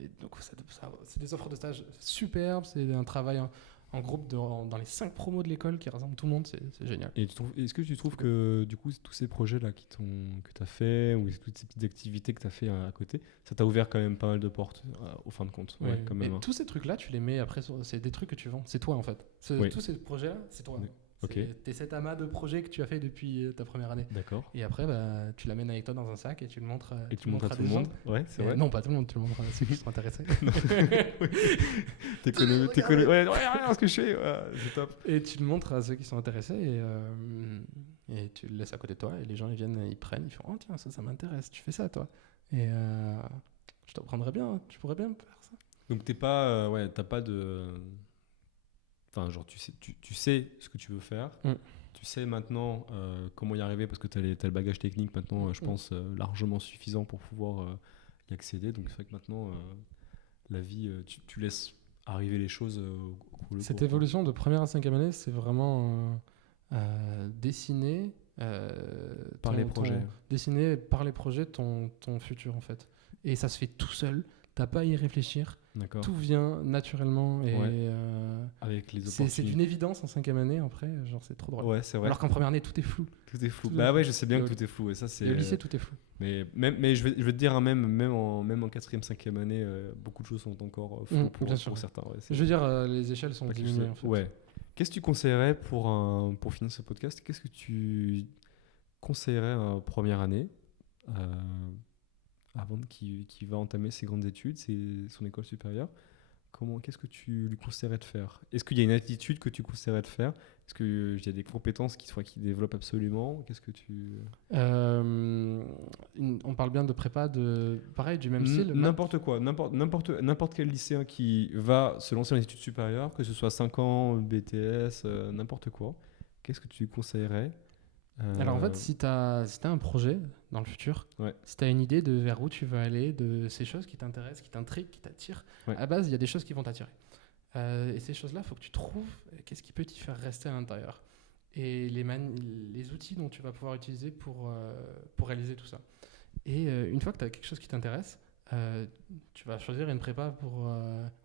et donc, c'est des offres de stage superbes. C'est un travail en groupe dans les 5 promos de l'école qui rassemblent tout le monde. C'est génial. Et est-ce que tu trouves que du coup tous ces projets-là que tu as fait ou toutes ces petites activités que tu as fait à côté, ça t'a ouvert quand même pas mal de portes au fin de compte? Ouais, quand même. Et Hein. tous ces trucs-là, tu les mets après. C'est des trucs que tu vends. C'est toi en fait. Oui. Tous ces projets-là, c'est toi. Oui. Ok. T'es cet amas de projets que tu as fait depuis ta première année. D'accord. Et après, tu l'amènes avec toi dans un sac et tu le montres. Et tu le montres à tout des le monde? gens. Ouais, c'est Et vrai. non, pas tout le monde, tu le montres à ceux qui sont intéressés. T'es connu. Ouais, regarde ce que je fais. Ouais, c'est top. Et tu le montres à ceux qui sont intéressés et tu le laisses à côté de toi et les gens ils viennent, ils prennent, ils font oh tiens ça m'intéresse, tu fais ça toi. Et je t'apprendrais bien, tu pourrais bien faire ça. Donc t'es pas, ouais, t'as pas de, enfin genre tu sais ce que tu veux faire. Mm. Tu sais maintenant comment y arriver parce que t'as le bagage technique maintenant, je pense largement suffisant pour pouvoir y accéder. Donc c'est vrai que maintenant la vie, tu laisses arriver les choses au cours le Cette cours, évolution de première à 5e année, c'est vraiment dessiner par les projets. dessiner par les projets ton futur en fait. Et ça se fait tout seul. t'as pas à y réfléchir. D'accord. Tout vient naturellement et Ouais. Avec les c'est opportunités. d'une évidence en 5e année. Après, genre, c'est trop drôle. Ouais, c'est vrai. Alors qu'en première année, tout est flou. Tout est flou. tout est Bah flou. ouais, je sais bien Et que au- tout est flou. Et ça, c'est. Et au lycée, tout est flou. Mais je vais te dire, hein, même en 4e, 5e année, beaucoup de choses sont encore floues Bien sûr. pour certains. Ouais, Je veux dire, les échelles sont pas quelque diminuées. chose- En fait. Ouais. Qu'est-ce que tu conseillerais pour finir ce podcast? Qu'est-ce que tu conseillerais en première année qui va entamer ses grandes études, son école supérieure? Qu'est-ce que tu lui conseillerais de faire? Est-ce qu'il y a une attitude que tu conseillerais de faire? Est-ce qu'il y a des compétences qu'il développe absolument? Qu'est-ce que tu... On parle bien de prépa, pareil, du même style. N'importe quoi, n'importe quel lycéen qui va se lancer en études supérieures, que ce soit 5 ans, BTS, n'importe quoi, qu'est-ce que tu lui conseillerais? Alors en fait, si tu as un projet dans le futur, Ouais. si tu as une idée de vers où tu veux aller, de ces choses qui t'intéressent, qui t'intriguent, qui t'attirent, Ouais. à base, il y a des choses qui vont t'attirer. Et ces choses-là, il faut que tu trouves qu'est-ce qui peut t'y faire rester à l'intérieur. Et les outils dont tu vas pouvoir utiliser pour réaliser tout ça. Et une fois que tu as quelque chose qui t'intéresse, tu vas choisir une prépa ou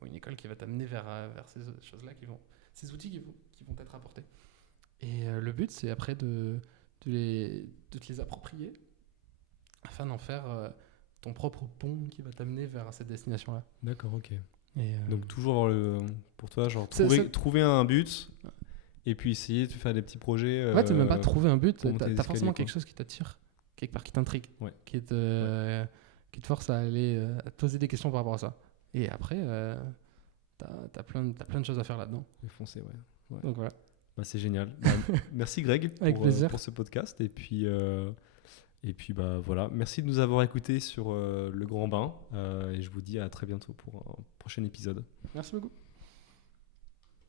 une école qui va t'amener vers ces choses-là, ces outils qui vont t'être apportés. Et le but, c'est après de te les approprier afin d'en faire ton propre pont qui va t'amener vers cette destination-là. D'accord, ok. Et, Donc toujours pour toi, genre C'est- trouver un but et puis essayer de faire des petits projets. en fait, c'est même pas trouver un but, pour monter les t'as forcément escaliers, quelque chose qui t'attire, quelque part qui t'intrigue, Ouais. qui te force à aller à te poser des questions par rapport à ça. Et après, t'as plein de choses à faire là-dedans. Et foncer, ouais. Donc voilà. Bah, c'est génial. Bah, merci Greg Avec plaisir. pour ce podcast. Et puis bah, voilà. Merci de nous avoir écoutés sur Le Grand Bain. Et je vous dis à très bientôt pour un prochain épisode. Merci beaucoup.